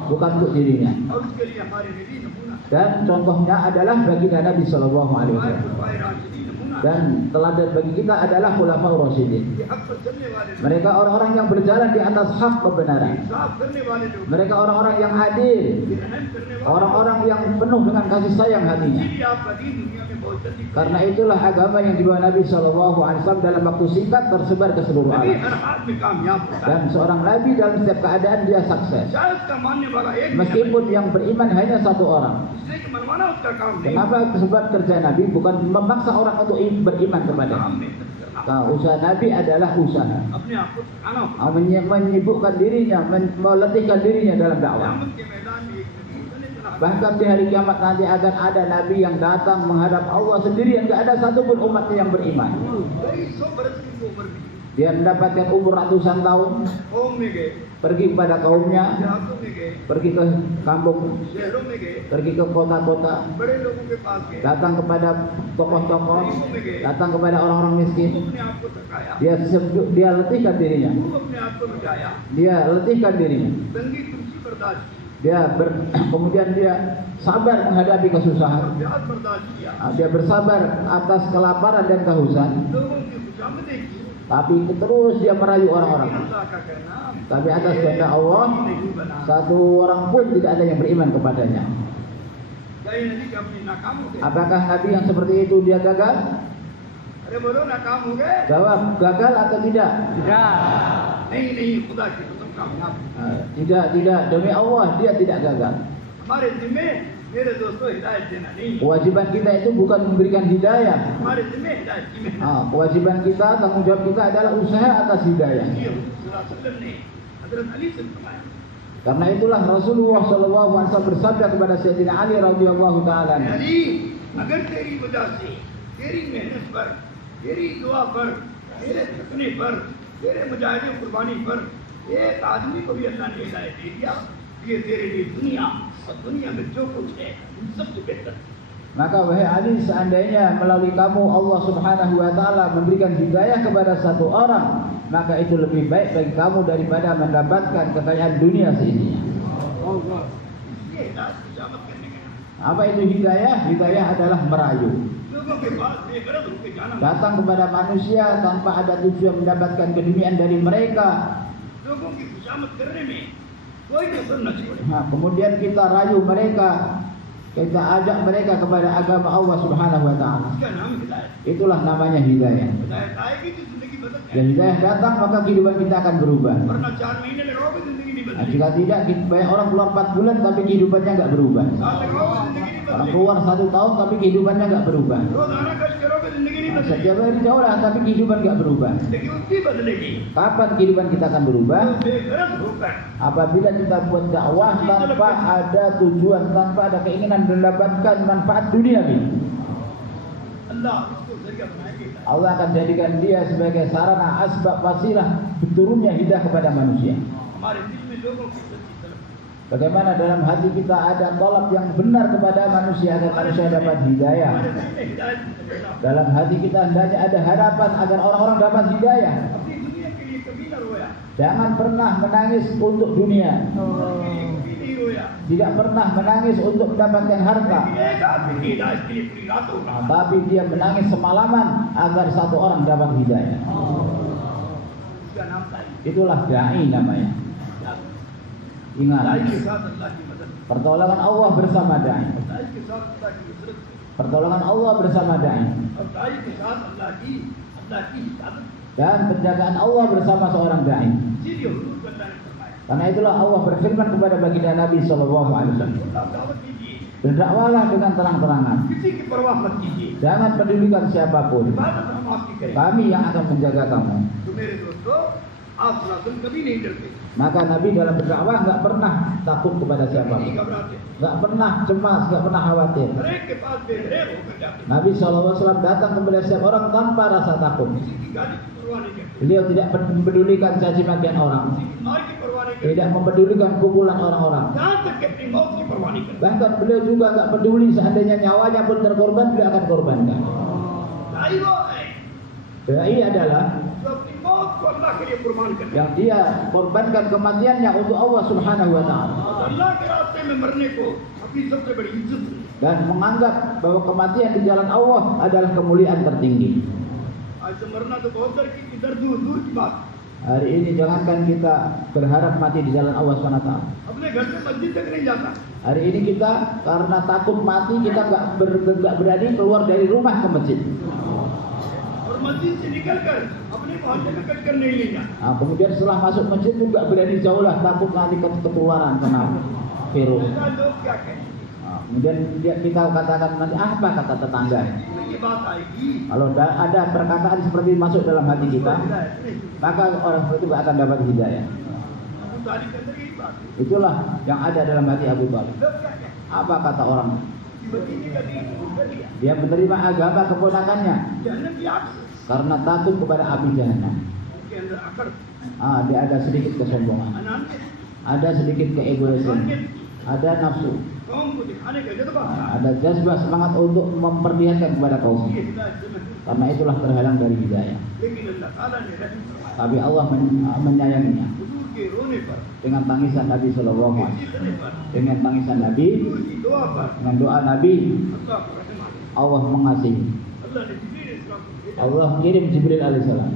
bukan untuk dirinya. और उसके लिए हमारे नबी नमूना, Dan contohnya adalah baginda Nabi Shallallahu Alaihi हमारे Wasallam. खुलफाए राशिदीन नमूना, Dan teladan bagi kita adalah Khulafaur Rasyidin. ये हक पर चलने वाले लोग, Mereka orang-orang yang berjalan di atas hak kebenaran. इंसाफ करने वाले लोग, Mereka orang-orang yang adil, ये रहम करने वाले orang-orang yang penuh dengan kasih sayang hatinya. इसीलिए आपका दीन दुनिया में बहुत जल्दी Karena itulah agama yang dibawa Nabi Shallallahu Alaihi Wasallam dalam waktu singkat tersebar ke seluruh नबी alam. हर हाल में कामयाब होता है। Dan seorang Nabi dalam setiap keadaan dia sukses. शायद का मानने वाला एक भी न Meskipun yang beriman hanya satu orang. बने, इसलिए कि मनवाना उसका काम नहीं, Kenapa sebab kerja Nabi bukan memaksa orang untuk beriman kepada. काम में करना, Nah, usaha Nabi adalah usaha. अपने आप को सिखाना होता Menyibukkan dirinya, meletihkan dirinya dalam है। dakwah. क़यामत के मैदान में एक नबी इतने जना Bahkan di hari kiamat nanti akan ada Nabi yang datang menghadap Allah sendirian, tidak ada satupun umatnya yang beriman. कई सौ बरस की वो उम्र भी Dia mendapatkan umur ratusan tahun, कौम में गए, pergi kepada kaumnya, देहातों में गए, pergi ke kampung, शहरों में गए, pergi ke kota-kota, बड़े लोगों के पास गए, datang kepada tokoh-tokoh, datang kepada orang-orang miskin. वो अपने आप को थकाया, Dia letihkan dirinya, वो अपने आप को मिटाया, dia letihkan dirinya. तंगी तुमसी बर्दाश्त की, Kemudian dia sabar menghadapi kesusahan. और प्यास बर्दाश्त किया, Dia bersabar atas kelaparan dan kehausan, लोगों की खुशामदें की, tapi terus dia merayu लेकिन orang-orang. अल्लाह का कहना Tapi atas kehendak Allah, नहीं बना। satu orang pun tidak ada yang beriman kepadanya. कई नबी के अपने नाकाम हो गए, Apakah Nabi yang seperti itu dia gagal? अरे बोलो नाकाम हो गए, Jawab, gagal atau tidak? नहीं नहीं खुदा की कसम कामयाब। Tidak. Demi Allah, dia tidak gagal. हमारे जिम्मे मेरे दोस्तों हिदायत देना नहीं, Kewajiban kita itu bukan memberikan hidayah. हमारे जिम्मे हिदायत की मेहनत। Kewajiban kita, tanggung jawab kita adalah usaha atas hidayah. ये हुजूर सल्लल्लाहु अलैहि वसल्लम ने हजरत अली से फरमाया, Karena itulah Rasulullah SAW bersabda kepada Sayyidina Ali radhiyallahu taala, Ali अगर तेरी वजह से तेरी मेहनत पर तेरी दुआ पर, तेरे थकने पर, तेरे मुजाहिदे कुर्बानी पर एक आदमी को भी अल्लाह ने हिदायत दे दिया। ये तेरे लिए दुनिया और दुनिया में जो कुछ है उन सबसे बेहतर। Maka wahai Ali, seandainya melalui kamu Allah Subhanahu wa taala memberikan hidayah kepada satu orang, maka itu lebih baik bagi kamu daripada mendapatkan kekayaan dunia seisinya. Apa itu hidayah? Hidayah adalah merayu. Datang kepada manusia tanpa ada tujuan mendapatkan keduniaan dari mereka. Nah, kemudian kita rayu mereka, kita ajak mereka kepada agama Allah Subhanahu wa taala. Itulah namanya hidayah. Dan hidayah datang maka kehidupan kita akan berubah. Nah, jika tidak, banyak orang keluar 4 bulan tapi kehidupannya nggak berubah. Orang keluar 1 tahun tapi kehidupannya nggak berubah. Nah, setiap hari jauh lah tapi kehidupan nggak berubah. Kapan kehidupan kita akan berubah? Apabila kita buat dakwah tanpa ada tujuan, tanpa ada keinginan mendapatkan manfaat dunia ini. Allah akan jadikan dia sebagai sarana asbab wasilah turunnya hidayah kepada manusia. Bagaimana dalam hati kita ada tolak yang benar kepada manusia agar manusia dapat hidayah. Dalam hati kita hendaknya ada harapan agar orang-orang dapat hidayah. Jangan pernah menangis untuk dunia. Tidak pernah menangis untuk mendapatkan harta. Tapi dia menangis semalaman agar satu orang dapat hidayah. Itulah dai namanya. Ingat, pertolongan Allah bersama dai. Pertolongan Allah bersama dai. Dan penjagaan Allah bersama seorang dai. Karena itulah Allah berfirman kepada baginda Nabi Sallallahu Alaihi Wasallam, berdakwalah dengan terang-terangan. Jangan pedulikan siapapun. Kami yang akan menjaga kamu. Maka Nabi dalam berdakwah nggak pernah takut kepada siapapun, nggak pernah cemas, nggak pernah khawatir. Nabi SAW datang kepada setiap orang tanpa rasa takut. Beliau tidak mempedulikan caci makian orang, tidak mempedulikan pukulan orang-orang. Bahkan beliau juga nggak peduli seandainya nyawanya pun terkorban, beliau akan korbankan. Dai adalah yang dia korbankan kematiannya untuk Allah Subhanahu wa taala. Dan menganggap bahwa kematian di jalan Allah adalah kemuliaan tertinggi. Hari ini jangankan kita berharap mati di jalan Allah Subhanahu wa taala. Hari ini kita karena takut mati kita nggak berani keluar dari rumah ke masjid. Nah, kemudian setelah masuk masjid pun nggak berani jauh lah, takut nanti ketularan kena virus. Nah, kemudian kita katakan nanti apa kata tetangga. Kalau ada perkataan seperti masuk dalam hati kita, maka orang seperti itu akan dapat hidayah. Itulah yang ada dalam hati Abu Thalib. Apa kata orang? Dia menerima agama keponakannya karena takut kepada api jahanam. Dia ada sedikit kesombongan, ada sedikit keegoisan, ada nafsu, ada jazbah semangat untuk memperlihatkan kepada kaum. Karena itulah terhalang dari hidayah. Tapi Allah menyayanginya dengan tangisan Nabi Sallallahu Alaihi Wasallam, dengan tangisan Nabi, dengan doa Nabi, Allah mengasihi. Allah kirim Jibril alaihissalam.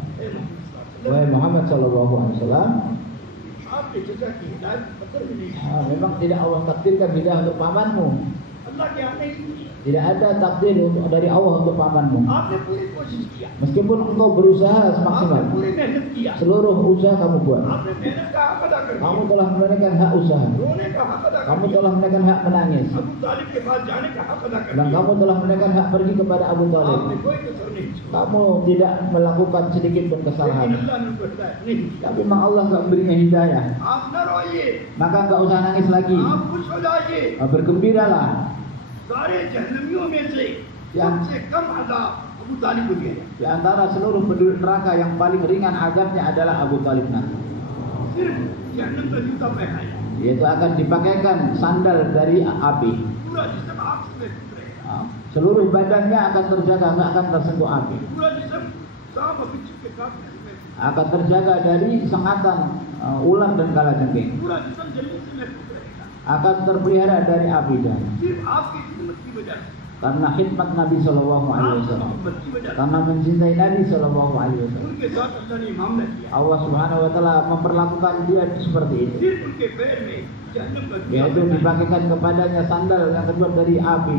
Wahai Muhammad Sallallahu Alaihi Wasallam, memang tidak Allah takdirkan hidayah untuk pamanmu. Tidak ada takdir dari Allah untuk pamanmu. Meskipun engkau berusaha semaksimal, seluruh usaha kamu buat, kamu telah menunaikan hak usaha, kamu telah menunaikan hak menangis, dan kamu telah menunaikan hak pergi kepada Abu Thalib. Kamu tidak melakukan sedikit pun kesalahan. Tapi memang Allah enggak memberinya hidayah. Maka enggak usah nangis lagi. Bergembiralah. Yang सबसे कम अजाब अबू तालिब को दिया di antara seluruh penduduk neraka yang paling ringan azabnya adalah Abu Talib nanti. सिर्फ जहन्नम का जूता पहनाया Yaitu akan dipakaikan sandal dari api. पूरा जिस्म आग से रहेगा Seluruh badannya akan terjaga, nggak akan tersentuh api. पूरा जिस्म सांप और बिच्छू के काटने से Akan terjaga dari sengatan ular dan kalajengking. पूरा जिस्म जलने से महफूज रहेगा Akan terpelihara dari api dan सिर्फ आपकी खिदमत की वजह से karena khidmat Nabi Shallallahu Alaihi आपकी Wasallam, मोहब्बत की वजह से karena mencintai Nabi Shallallahu Alaihi Wasallam, उनके साथ अल्लाह ने मामला किया Allah Subhanahu Wa Taala memperlakukan dia seperti itu. सिर्फ उनके पैर में जहन्नम का जूता Yaitu पहनाया। dipakaikan kepadanya sandal yang terbuat dari api.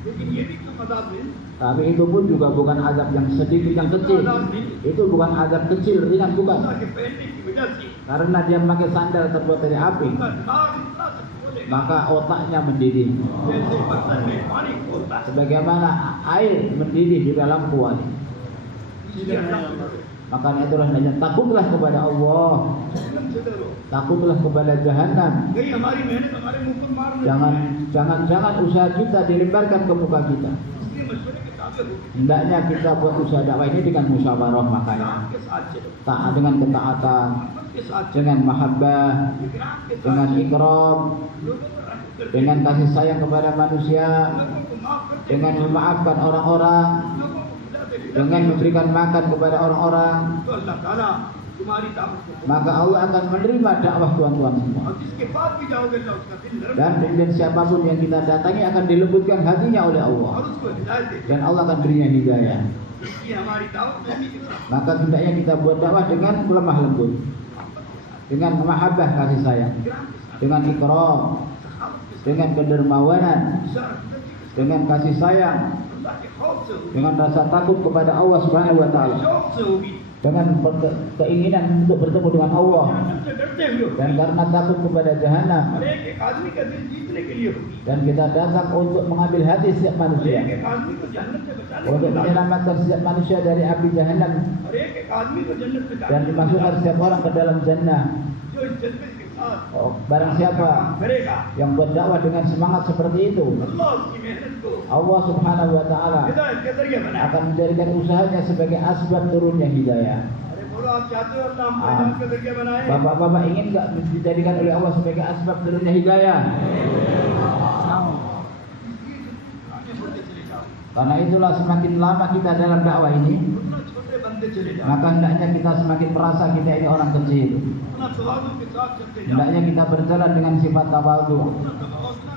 लेकिन ये भी कम अजाब नहीं Tapi itu pun juga bukan azab yang sedikit, yang kecil. Itu bukan azab kecil, ringan bukan. अल्लाह के पहनने की वजह से Karena dia memakai sandal terbuat dari api, उनका दिमाग इतना से खोलेगा maka otaknya mendidih. जैसे बर्तन में पानी खोलता है Sebagaimana air mendidih di dalam kuali. इसलिए अल्लाह को डरो। Maka itulah nanya, takutlah kepada Allah, जहन्नम से डरो takutlah kepada jahanam. कहीं हमारी मेहनत हमारे मुंह पर मार न Jangan usaha kita dilemparkan ke muka kita. इसलिए मशवरे के ताबे हो Hendaknya kita buat usaha dakwah ini dengan musyawarah, makanya इकराम के साथ चलो taat dengan ketaatan, मोहब्बत के साथ चलो dengan mahabbah, इकराम के साथ dengan चलो ikram, लोगों पर रहम करते dengan kasih sayang kepada manusia, लोगों को माफ करते dengan memaafkan orang-orang, लोगों को खिलाते dengan memberikan makan kepada orang-orang, तो अल्लाह ताला तुम्हारी दावत को maka Allah akan menerima dakwah tuan-tuan semua. और जिसके पास भी जाओगे अल्लाह उसका दिल नरम Dan siapapun yang kita datangi akan dilembutkan hatinya oleh Allah. और उसको हिदायत दे Dan Allah akan berinya hidayah. इसलिए हमारी दावत नबी के साथ Maka hendaknya kita buat dakwah dengan lemah lembut, dengan mahabbah kasih sayang, इकराम के साथ dengan ikram, सखावत के dengan kedermawanan, साथ इशारत नबी के dengan kasih sayang, साथ अल्लाह के खौफ से होगी dengan rasa takut kepada Allah Subhanahu wa taala, शौक से होगी dengan keinginan untuk bertemu dengan Allah, जहन्नम से डरते हुए होगी dan karena takut kepada jahanam, हर एक आदमी का दिल जीतने के लिए होगी dan kita datang untuk mengambil hati setiap हर manusia, एक आदमी को जन्नत से बचाने के untuk लिए menyelamatkan setiap manusia dari api jahanam हर एक आदमी को जन्नत से dan dimasukkan setiap orang ke dalam jannah. जो इस जज्बे के साथ Barang siapa करेगा yang berdakwah dengan semangat seperti itu, अल्लाह उसकी मेहनत को Allah Subhanahu wa taala हिदायत के जरिए बनाए akan menjadikan usahanya sebagai asbab turunnya hidayah. अरे बोलो आप चाहते हो अल्लाह हमको हिदायत के जरिए बनाए Bapak-bapak ingin nggak dijadikan oleh Allah sebagai asbab turunnya hidayah? आगे बढ़ते चले जाओ Karena itulah semakin lama kita dalam dakwah ini, उतना छोटे बनते चले जाओ maka hendaknya kita semakin merasa kita ini orang kecil. उतना तवाज़ुन के साथ चलते जाओ Hendaknya kita berjalan dengan sifat tawadhu उतना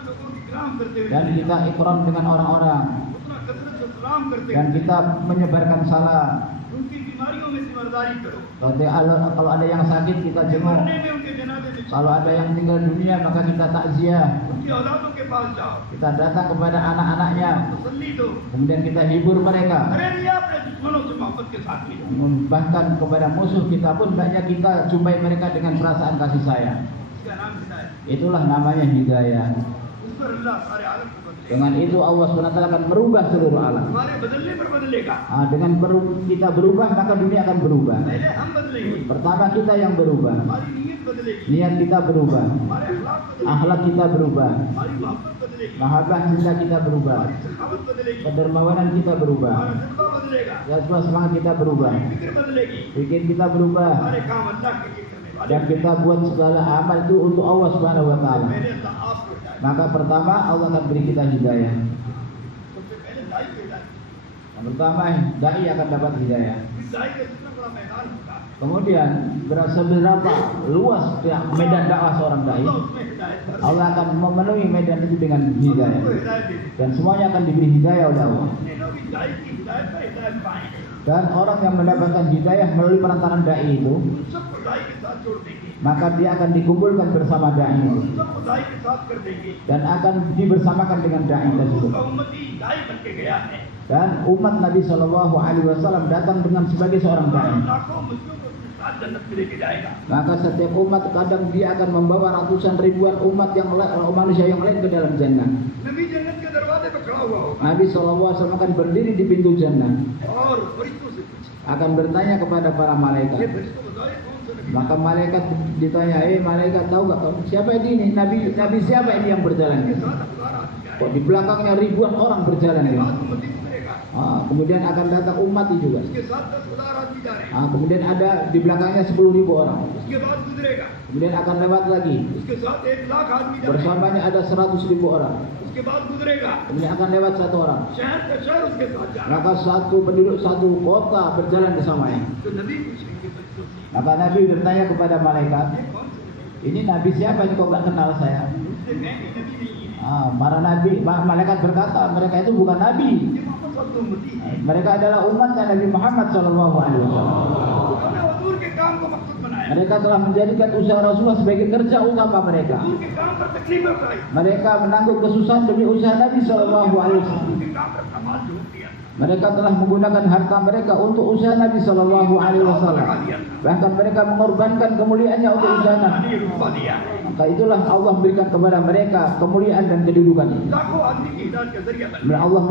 लोगों की इकराम करते हुए dan चले kita जाओ ikram dengan orang-orang उतना कसरत से सलाम करते dan हुए kita menyebarkan salam. उनकी बीमारियों में जिम्मेदारी करो Kalau ada yang sakit kita jenguk. मरने में उनके जनाजे में Kalau ada yang tinggal dunia maka kita takziah. उनकी औलादों के पास जाओ Kita datang kepada anak-anaknya, तसल्ली दो kemudian kita hibur mereka. अरे नहीं अपने दुश्मनों से मोहब्बत के साथ मिलो Bahkan kepada musuh kita pun hendaknya kita jumpai mereka dengan perasaan kasih sayang. इसका नाम हिदायत Itulah namanya hidayah. उस पर अल्लाह सारे आलम को बदलेगा Dengan itu Allah SWT akan merubah seluruh alam. हमारे बदलने पर बदलेगा Dengan kita berubah maka dunia akan berubah. पहले हम बदलेंगे Pertama kita yang berubah, हमारी नीयत बदलेगी niat kita berubah, हमारे अखलाक बदलेंगे akhlak kita berubah, हमारी मोहब्बत बदलेगी mahabbah cinta kita berubah, हमारी सखावत बदलेगी kedermawanan kita berubah, हमारा जज्बा बदलेगा jazbah semangat kita berubah, फिक्र बदलेगी pikir kita berubah, सारे काम अल्लाह के लिए करने वाले dan kita buat segala amal itu untuk Allah Subhanahu wa taala. पहले अल्लाह आपको हिदायत Maka pertama Allah akan beri kita hidayah. सबसे पहले दाई को हिदायत Yang pertama dai akan dapat hidayah. इस दाई का जितना बड़ा मैदान होगा Kemudian seberapa luas medan dakwah seorang dai, अल्लाह उसमें हिदायत कर Allah akan memenuhi medan itu dengan hidayah. सबको हिदायत दे Dan semuanya akan diberi hidayah oleh Allah. जितने लोग इस दाई की हिदायत पर हिदायत पाए Dan orang yang mendapatkan hidayah melalui perantaraan dai itu, उन सबको दाई के साथ जोड़ देंगे maka dia akan dikumpulkan bersama dai itu उन सबको दाई के साथ कर देंगे dan akan dibersamakan dengan dai tersebut. उसका उम्मती दाई बन के गया है Dan umat Nabi Shallallahu Alaihi Wasallam datang dengan sebagai seorang dai. लाखों मुस्लिमों को अपने साथ जन्नत में लेके जाएगा Maka setiap umat kadang dia akan membawa ratusan ribuan umat yang manusia yang lain ke dalam jannah. नबी जन्नत के दरवाजे पर खड़ा हुआ होगा Nabi SAW akan berdiri di pintu jannah, और फरिश्तों से पूछे akan bertanya kepada para ये malaikat. फरिश्तों बताए कौन से नबी Maka malaikat ditanya, malaikat tahu gak kamu siapa ini? Nabi siapa ini yang berjalan? के साथ हजार आदमी आए Kok di belakangnya ribuan orang berjalan ini? बात उम्मती से करेगा Kemudian akan datang umat juga. उसके साथ 10,000 आदमी जा रहे हैं, Kemudian ada di belakangnya 10.000 orang. उसके बाद गुजरेगा, Kemudian akan lewat lagi. उसके साथ 1,00,000 आदमी जा रहे हैं, Bersamanya ada 100.000 orang. उसके बाद गुजरेगा, Kemudian akan lewat 1 orang. शहर का शहर उसके साथ जा रहा Maka satu penduduk satu kota berjalan bersamanya. है। तो नबी पूछेंगे बच्चों से, Maka Nabi bertanya kepada malaikat, ये कौन से नबी? ini Nabi siapa ini kok nggak kenal saya? उससे मैं भी नबी नहीं है, Para nabi, malaikat berkata mereka itu bukan nabi. ये मोहम्मद सल्लल्लाहु अलैहि वसल्लम है। Mereka adalah umatnya Nabi Muhammad SAW. उन्होंने हुजूर के काम को मकसद बनाया, Mereka telah menjadikan usaha Rasulullah sebagai kerja utama mereka. हुजूर के काम पर तकलीफें उठाई, Mereka menanggung kesusahan demi usaha Nabi SAW. हुजूर के काम पर कमाल जोड़ दिया, Mereka telah menggunakan harta mereka untuk usaha Nabi SAW. Bahkan mereka mengorbankan kemuliaannya untuk usaha Nabi. ने रुतबा दिया, Maka itulah Allah berikan kepada mereka kemuliaan dan kedudukan. लाखों आदमी की हिदायत का जरिया बना। Dan Allah